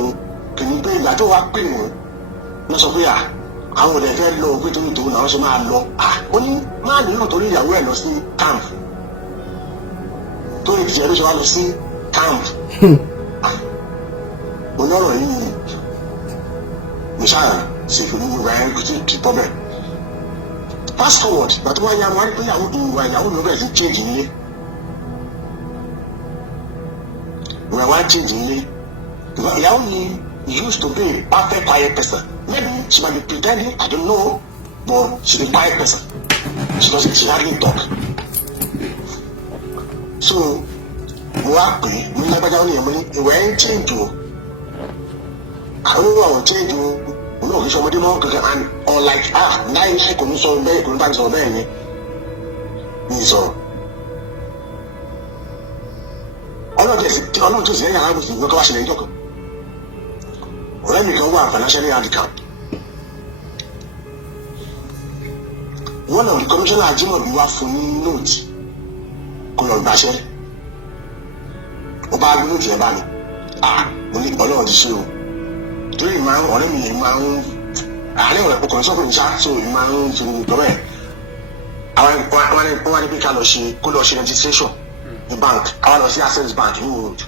kìíní pé ìgbà tó wá pè wọ́n lọ sọ pé àwọn òde fẹ́ lọ pé torí tòun làwọn ṣe máa lọ. Ó ní máa nílò torí ìyàwó ẹ̀ lọ sí camp torí ìdíje ló ṣe wá lọ sí camp. Mo lọ́rọ̀ yìí mo ṣáà ṣètò ní gbogbo ẹ̀ kò tí problem. Fast forward ìgbà tó wá yá wọn á rí pé ìyàwó mi bẹ̀rẹ̀ sí change nílé. Ìwà wa change nílé. Ìyàwó mi used to be a perfect quiet person. Maybe she might be pretending, I don't know, but she's a quiet person. She hardly talk. So, mo wá pè é, mo ní lágbájá ó ní ẹ̀mọ́ ní ìwẹ̀ ń change o. Àwọn àwọn change o, mo náà kì í ṣe ọmọdé mọ́ kankan and unlike láì kò ní sọ bẹ́ẹ̀ kò ní bá mi sọ bẹ́ẹ̀ yẹn. Mi sọ̀rọ̀. Ọlọ́run tó sì lẹ́yìn arábùsì ìgbọ́n tó wá ṣẹlẹ̀ níjọ́ kan. Ọ̀rẹ́ mi kan wà financially handicapped. One of the commissioner Ajimobi wá fún ní note kó lọ gbàṣẹ́. Ó bá gbé note yẹn bá mi. Mo ní Ọlọ́run ti ṣe o. Torí ọ̀rẹ́ mi yẹn máa ń àárẹ̀ ọ̀rẹ́ ọkùnrin sọ́kùnrin ṣá so èmi máa ń ṣe ìjọba ẹ̀. Àwọn wá ní pé kó lọ ṣe registration ní bank. Àwọn lọ sí Access Bank ní road.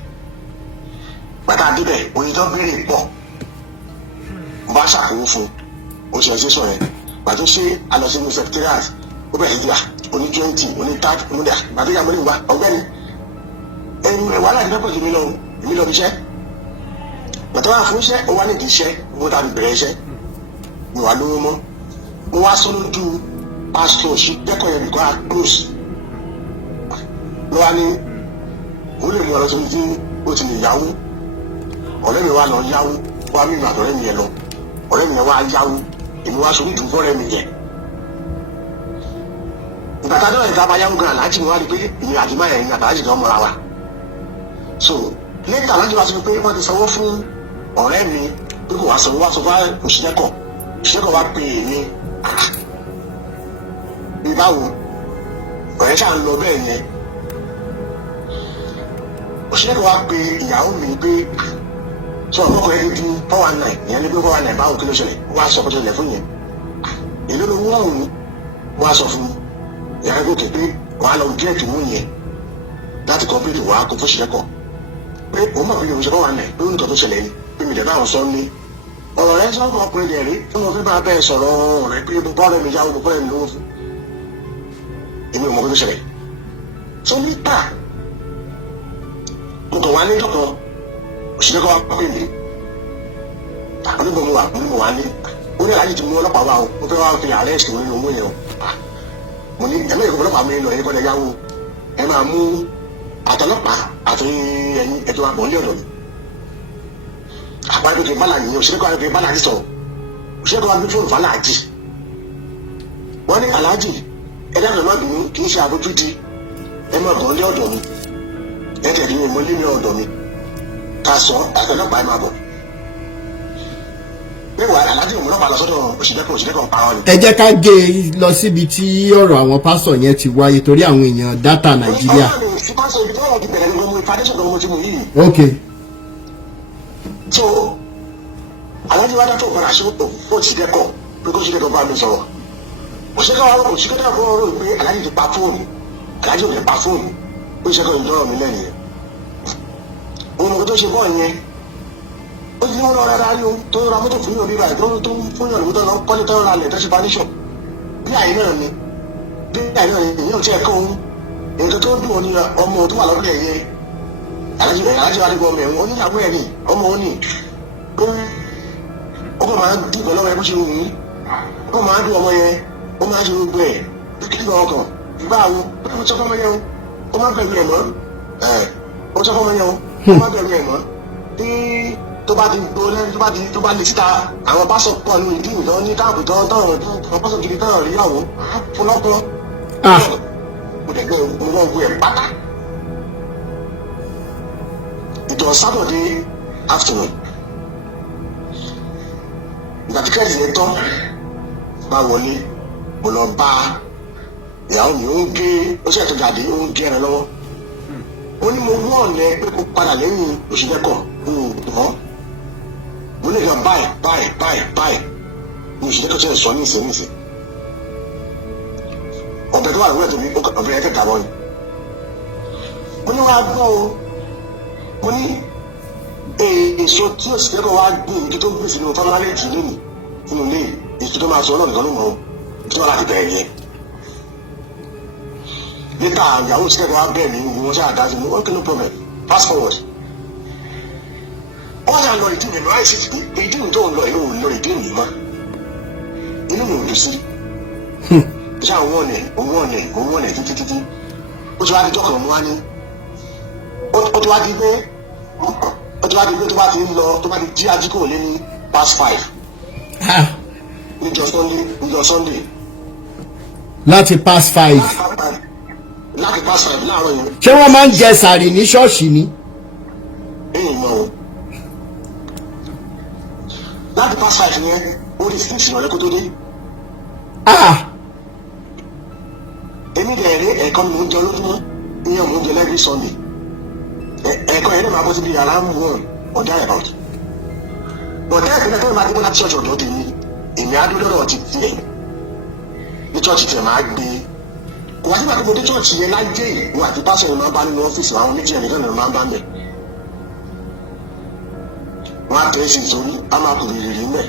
Bàtà débẹ̀ òyìnbó béèrè pọ̀. Mo bá ṣàkóso fún oṣù registration yẹn. Gbàtó ṣe alọ́sínú secretariat ó bẹ̀rẹ̀ sí oní 20 oní 30 oní gbàtó yà mọ́lẹ̀ wá ọ̀gbẹ́ni ẹ̀yìn wàhálà ìdílé pọ̀ jù mí lọ bí iṣẹ́. Gbàtó wà fún iṣẹ́ ó wá nídìí iṣẹ́ owó tàbí bẹ̀rẹ̀ iṣẹ́ mi wà lówó mọ́. Mo wá sọ lójú pásítọ̀ Òṣìdẹ́kọ̀ yẹn nìkan close. Ló wá ní òun lè mú ọ lọ síbi tí ó ti lè yáwó. Ọ̀rẹ́ mi wá lọ yáwó wá mímu àtọ̀rẹ́ mi yẹn lọ. Ọ̀rẹ́ mi yẹn wá yáwó èmi wá sórí ìdúró fọ́rẹ́ mi yẹn. Ìgbà tá a dọ̀rọ̀ ìta bá yáwó gan aláàjì mi wá rí pé ìyẹn àdìmá yẹn ní àtàlájì kan mọ́ra wa. So lẹ́yìn aláàjì wá sọ pé wọ́n ti sanwó fún ọ̀rẹ́ mi pé kò wá sanwó wá sọ fún Òṣìdẹ́kọ̀ wá pè mí. Bí báwo ọ̀rẹ́ ṣáà ń lọ bẹ́ẹ̀ yẹn. Òṣìdẹ́kọ̀ wá pe ìyàwó mi pé sọ ọkùnrin ti di 419 ìyẹn ní pé 419 báwo kí ló ṣẹlẹ̀ wọ́n á sọ ọkọ̀ ṣẹlẹ̀ fún yẹn. Èló ló wọ́n òun wọ́n á sọ fún ìyàwó gòkè pé wọ́n á lọ gẹ́ẹ̀tì wọ́n yẹn láti kọ́pìlì wọ́n á kó fún Òṣìdẹ́kọ̀ pé òun mọ̀ pé òun ṣe 419 pé ó nìkan tó ṣẹlẹ̀ ni pé mi dẹ̀ bá àwọn sọ ní. Ọ̀rọ̀ rẹ̀ sọ́kọ̀ ọkùnrin dẹ̀ rí tí mo fi bá bẹ́ẹ̀ sọ̀rọ̀ rẹ̀ pé mo bọ́ọ̀rẹ́ mi yáwó mo bọ́ọ̀rẹ́ mi lówó fún. Èmi ò mọ̀ pé tó ṣẹlẹ̀. Sọ níta mo kàn wá ní ìjọkan Òṣìdẹ́kọ̀ wá pè mí onígbòmù wà ní ó ní aláàjì ti mú ọlọ́pàá wá o ó fẹ́ wá fi arrest wọn nínú owó yẹn o mo ní ẹ̀mẹ́ ìkọ́ ọlọ́pàá mi lọ ẹ̀yìn kọ́ni ẹ̀yáwó ẹ máa mú àtọlọ́pàá àti ẹ̀yìn ẹ̀jọ̀ àpọ̀ ní ọ̀dọ̀ mi àpá ẹgbẹ́ bálà nìyẹn òṣèré kan ẹgbẹ́ bálà ti sọ̀rọ̀ òṣèré kan wá gbé fóònù fàlàjì wọ́n ní aláàjì ẹ̀dá kan má bínú kì í ṣe àbójúdi ẹ máa bọ̀ ní ọ̀dọ̀ mi ẹ tẹ̀lé mi mo lé ní ọ̀dọ̀ mi ká sọ àtọlọ́pàá ẹ máa bọ̀ mẹ́wàá aláàjì òun náà bá lọ sọ́dọ̀ òṣèré kan pa wọn ni. ẹ jẹ́ ká gé e lọ síbi tí ọ̀rọ̀ àwọn pásọ̀ yẹn ti wáyé torí àwọn èèyàn dátà Nàìjíríà. ok. so aláàjì wa dátọ̀ padà sí ó ti dẹ́kọ̀ pé kó ṣíkẹ́kọ̀ bá mi sọ̀rọ̀ òṣìkẹ́kọ̀ fún ọ̀rọ̀ pé aláàjì ti pa fóònù aláàjì ò lè pa fóònù ó ṣẹ́kọ̀ ìjọ́rọ̀ mi lẹ́yìn yẹn òun kò tó ṣe bọ́ọ̀ yẹn ó ti ní wọn lọ rárá ní o tó ra mọ́tò fún yóò rí ra ìtọ́jú tó fún yóò rí tó lọ kọ́lé tó ra lẹ̀ tó ṣe paníṣọ̀ bí àyè náà ni ìyẹn ò tiẹ̀ kọ́ òun nǹkan tó ń dùn ọ́ ní ọmọ tó wà lọ́dún ẹ̀yẹ aláàjì wa dìbò ọmọ ẹ̀wọ̀n oníyàwó ẹ̀ ní ọmọ òun ní ó kàn máa ń dìbò lọ́wọ́ ẹ bó ṣe wù mí ó máa ń dùn ọmọ yẹn ó máa ń ṣe gbogbo ẹ̀ kí ni ọkàn gbá àwọn ó sọ fọmọ yẹn ó máa ń bẹ̀rù ẹ̀ mọ́ ó sọ fọmọ yẹn ó máa ń bẹ̀rù ẹ̀ mọ́ tó bá ti gbó lẹ́yìn tó bá lè síta àwọn pásọ̀ pọ̀ ní ìdí ìdán ní káàbù tán àwọn pásọ̀ gidi tán rí àwọn fúnlọ́pọ̀ mo dẹ̀ gbé owó ogun ẹ̀ pátá. It was Saturday afternoon ìgbà tí kẹ́sì yẹn tán bá wọlé mo lọ bá ìyàwó mi ó ń gé ó ṣe ètò jáde ó ń gé ẹran lọ́wọ́ ó ní mo wọ́ ọ̀nà ẹ pé kó padà lẹ́yìn oṣù mẹ́kọ̀ ọ̀hún mo lè gan báyìí ní oṣù mẹ́kọ̀ tí ẹ̀ sọ ní ìsìn ọ̀bẹ tó wà lórí ẹ̀tọ́ mi ọ̀bẹ ẹ̀ tẹ̀ta wọ́n ni mo ní wàá gbọ́ o mo ní èso tí oṣù mẹ́kọ̀ wá gbìn ibi tó gbèsè nínú fámálẹ́ǹtì lónìí nínú ilé èso tó máa sọ ọlọ́run kan ló mọ̀ ọ́ tó wà láti bẹ̀rẹ̀ yẹn níta ìyàwó ìṣẹ́gun wa bẹ́ẹ̀ ni wọ́n ṣe àdáṣe ní okay no problem fast forward wọ́n yà lọ ìdí mi lọ àìsí ìdí mi tó ń lọ ìlú lọ ìdí mi mọ́ inú mi ò dùn sí ṣé àwọn ọ̀nẹ̀ títí ó ti wá di tọkàn mú wá ní ó ti wá di pé tó bá ti ń lọ tó bá ti jí ajíkò lé ní past 5 níjọ́ Sunday láti past 5 láti past 5 láàárọ̀ yẹn. ṣé wọ́n máa ń jẹ sàrì ní ṣọ́ọ̀ṣì ni. ẹ̀yìn mọ́ o láti past 5 yẹn ó di 6 ìrọ̀lẹ́ kó tó dé. èmi bẹ̀rẹ̀ ẹ̀kọ́ mi ò ń jẹ olójúmọ́ ìyẹn mò ń jẹ every Sunday ẹ̀kọ́ yẹn ló máa bọ́ síbi around 1 or thereabout. bọ̀dẹ́ ìpínlẹ̀ tó ń máa gbé láti ṣọ́ọ̀ṣì ọ̀dọ́ tèmi èmi á dúró lọ́dọ̀ ti tiẹ̀ ní ṣọ́ọ̀ṣì tiẹ̀ máa gbé kò wá sí pàtó mo dé ṣọ́ọ̀ṣì yẹn lájẹ ìwọ àti pásọ̀ yẹn máa bá nínú ọ́fíìsì àwọn méjì ẹnìkan náà máa ń bá ń bẹ̀. wọ́n á tẹ̀ ẹ́ sí ìtòrí á máa kò rèrè rí mẹ́.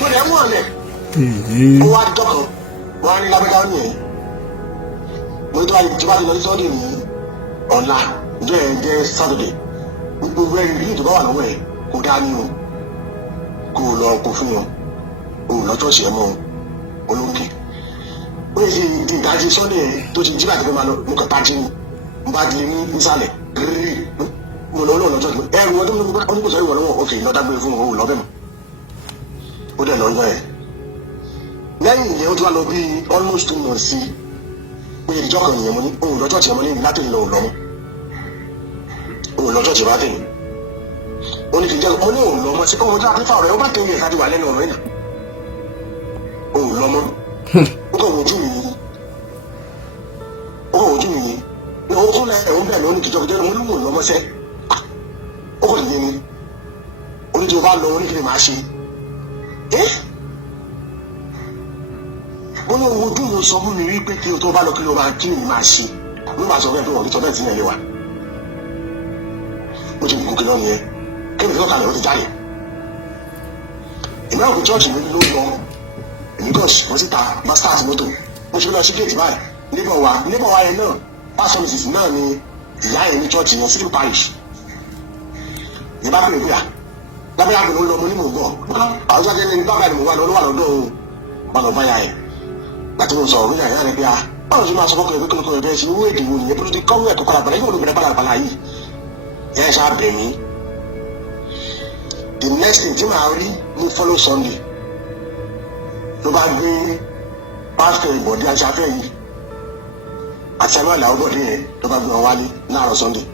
mo lè mú ọ̀lẹ̀ mo wá dọ́kàn wọ́n á ní lábẹ́ká ní ẹ̀ mo ní tó bá ti lọ sí Sunday ní ọ̀la ìjọ ẹ̀ ń jẹ́ Saturday gbogbo ẹ̀rí rí ìjọba wà lọ́wọ́ ẹ̀ kó dá ní o kó o lọ kó fún wọn lọ́jọ́ ṣe mọ́ olókè ó yẹ kí di ìdájí Sunday tó ti jí láti fẹ́ máa lọ mo kàn tají ni mo bá di ní nísàlẹ̀ rí mo lọ lọ́jọ́ tó ẹrù ọdún ọdún kò sọ ìwọ lọ́wọ́ òkè lọ́dá gbé fún òun lọ́bẹ̀ mọ́ ó dẹ̀ lọ́jọ́ ẹ̀ lẹ́yìn ìyẹn ó tún wá lọ bí almost 2 months sí pé ìjọ kan nìyẹn mo ní òun lọ́jọ́ tí ẹ mọ́ ní látẹ̀yìn lọ lọ́mọ́ òun lọ́jọ́ tí ẹ bá tẹ̀yìn ó ní kì í jẹ́ mo ní òun lọ́mọ́ sí pé mo jẹ́ àpẹ́fà rẹ̀ ó bá tẹ̀yìn ẹ̀ka ti wà lẹ́nu ọ̀rọ̀ ẹ̀ náà òun lọ́mọ́ ó kàn wojú mi yìí ní òun kún lẹ́yìn òun bẹ̀rẹ̀ lónìí kìjọkìjọ mo ní òun lọ́mọ́ sẹ́ ó kò dìde ni oní tí o bá lọ oní kí ni màá ṣe ó ní ohun ojú mi sọ fún mi rí pé kí o tó bá lọ kí ló máa ṣe ló máa sọ fún ẹ pé wọ́n ní sọ bẹ́ẹ̀ sí ẹ̀yẹ wa ó ti gòkè lọ nìyẹn kí ni lọ́kàlẹ̀ ó ti jáde ìmọ̀ òkú chọ́ọ̀chì mi ló lọ èmi kàn wọ́n síta bá start mọ́tò mo ṣe lọ sí gate báyìí níbọ̀ wa yẹn náà pásọ mrs náà ni ìyá yẹn ní chọ́ọ̀chì yẹn civil parish ìbá pè é lábẹ́ àgbẹ̀ ló lọ mo ní mò ń bọ̀ àwọn sáà jẹ́ ní bábà ni mo wà lọ́dọ̀ òun wà lọ́ báyà ẹ̀ láti mo sọ̀rọ̀ lórí àyà rẹ̀ bí a báwo ṣe máa sọ fọ́kàn ìwé kọ́lọ́kọ́ ẹ̀bẹ̀ sí owó èdè wo nìyẹn bí ló ti kọ́wé ẹ̀kọ́ kalabala yóò lóbìnrin balabala yìí ẹ̀ ṣáà bẹ̀ mí the next thing tí màá rí ní follow Sunday ló bá gbé pásítọ̀ ìbọ̀dé aṣáfẹ́ yìí àti àwọn àlàó bọ̀dé yẹn ló bá gbé wọn wálé láàárọ̀ Sunday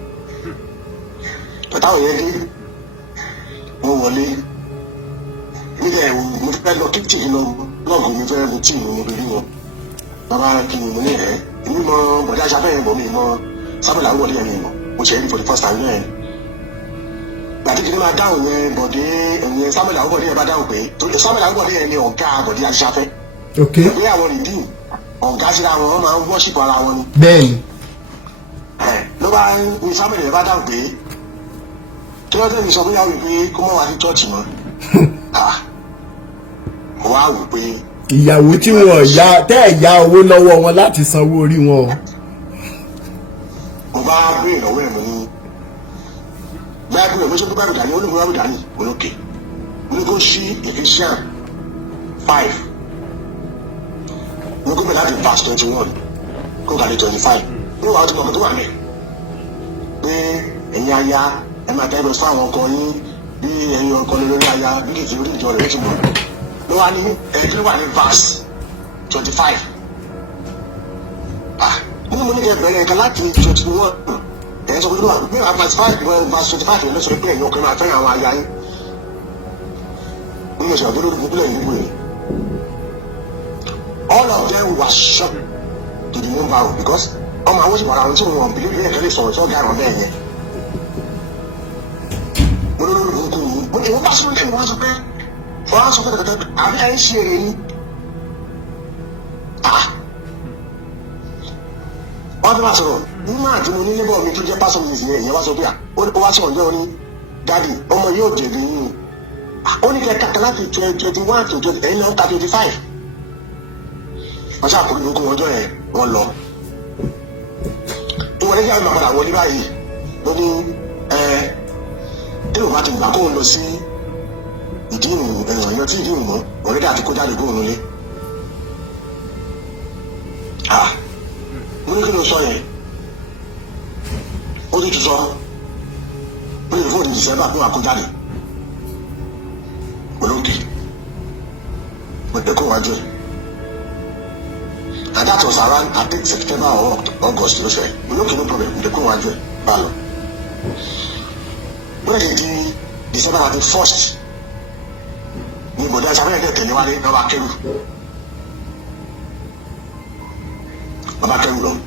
pẹ̀táwọn yẹn dé wọ́n wọlé nígbà ẹ̀wọ̀n mo fẹ́ lọ kíkì lọ lọ́ọ̀gù mi fẹ́ lu tíì mo rí wọn bàbá kí ni mo ní ẹ̀ èmi mọ bọ̀dé aṣáfẹ́ yẹn bọ̀ mi mọ sábẹ̀ làwọn wọlé yẹn mi mọ̀ mo ṣe é for the first time yẹn gbàdé kìíní máa dáhùn yẹn bọ̀dé ẹ̀yìn sábẹ̀ làwọn bọ̀dé yẹn bá dáhùn pé torí sábẹ̀ làwọn bọ̀dé yẹn ni ọ̀gá bọ̀dé aṣáfẹ́ pé àwọn rìdíù ọ̀gá síra wọn máa ń worship ara wọn ni. bẹ́ẹ̀ni. ló bá ní sábẹ̀ yẹn bá dáhùn pé kí ló dé ní sọ fún yàwó pé kó mọ̀ wá sí chọ́ọ̀chì mọ́ mo wá wò pé. ìyàwó tí wọn ya tẹ́ ẹ̀ ya owó lọ́wọ́ wọn láti sanwó orí wọn. mo bá béèrè lọ́wọ́ ẹ̀ mo ní báyìí mo ṣe gbọ́dọ̀ dání olóògùn gbọ́dọ̀ dání olókè mo ní kó ṣí Ephesians 5 mo gbé láti verse 21 kó kàlẹ́ 25 ní wàá ti mọ̀ tó wà mẹ́ pé ẹ̀yin aya ẹ máa tẹ́lẹ̀ fún àwọn ọkọ yín bí ẹ̀yin ọkọ lórí aya bí kìí orí ìjọ rẹ̀ ti mọ̀ ló wá ní ẹ̀ẹ́dì wà ní verse 25 ní mo ní kẹ́ bẹ̀rẹ̀ nǹkan láti 21 ẹ̀yẹ́ sọ pé lóra bí wàá verse 5 verse 25 ló sọ pé ẹ̀yin ọkọ máa fẹ́ràn àwọn aya yín ní mo sọ̀rọ̀ tó lórí gbogbo ẹ̀yìn gbogbo yìí. All of them were shocked to the moon barrel because ọmọ àwọn òṣìṣẹ́ àwọn tí wọn bìlí bí ẹ̀kẹ́ lè sọ̀rọ̀ tí wọ́n gá àwọn bẹ́ẹ̀ yẹn. mo ló lórí burúkú yìí mo ní wọ́n bá sọ́dọ̀ lẹ́nu wọ́n sọ pé wọ́n sọ pé tẹ̀tẹ̀ àbí ẹ̀ ń ṣe èrè ni. wọ́n ti máa sọ̀rọ̀ nínú àti mo ní níbọ̀ mi tó jẹ́ pásọ̀ mi ìsìn ẹ̀yẹ wá sọ pé ó wá sọ̀rọ̀ jẹ́ wọn ní dáàdì ọmọ yóò jẹ̀bi yín ó ní kẹ́ kàkà láti 21 to 20 ẹ̀yin náà ta 25. wọ́n ṣàkóso ìlú ọjọ́ yẹn wọ́n lọ. ìwọ̀n ní kí àwọn àpàdà wọlé báyìí ló ní tí òun bá ti gbà kóun lọ sí ìdí ìrìn ẹ̀yàn tí ìdí ìrìn mọ́ ọ̀rẹ́dà àti kó jáde kóun nílé. mo ní kí ló sọ yẹn ó ti tù sọ ó lè fóònù December pé wà kó jáde olóògì mo dé kó wájú ẹ̀. And that was around, I think, September or August, you know, we look no problem, they go and do it, balo. When they did December the 1st, we go there, somebody get anyone in Baba Keru. Baba Keru long.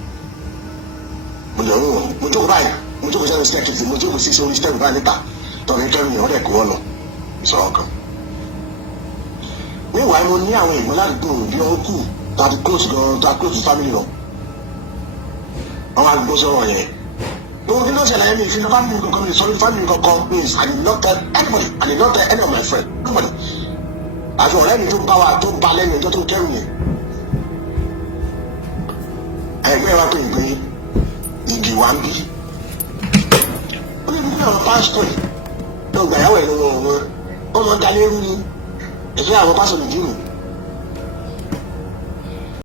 Mo jókòó báyìí, mo jókòó sẹ́nu step tuntun, mo jókòó sí sórí step báyìí níta, tọ́ni kẹ́rin yẹn wọ́n dẹ̀ kó wọ́n lọ, ìsọ̀rọ̀ kan. Meanwhile, mo ní àwọn ìgbọ́n ládùúgbò bí wọ́n kù. That close gan, that close to family gan. Àwọn àgbò sọ̀rọ̀ yẹn. Gbogbo kí ló ṣẹlẹ̀ yẹn mi ìfilọ̀ family kankan mi sọ̀rọ̀ family kankan means I did not tell anybody, I did not tell any of my friends, nobody. Àti ọ̀rẹ́ mi tó bá wa tó ba lẹ́nu ẹjọ́ tó kẹ́rù yẹn. Ẹgbẹ́ wa pé ìgbé igi wa ń bí. Ó ní bí àwọn pásítọ̀ yìí náà gbàyàwó ẹ̀ lọ́wọ́ wọn. Wọ́n máa ń dalé rú ni. Ẹ̀fẹ́ àwọn pásítọ̀ nìjú mi.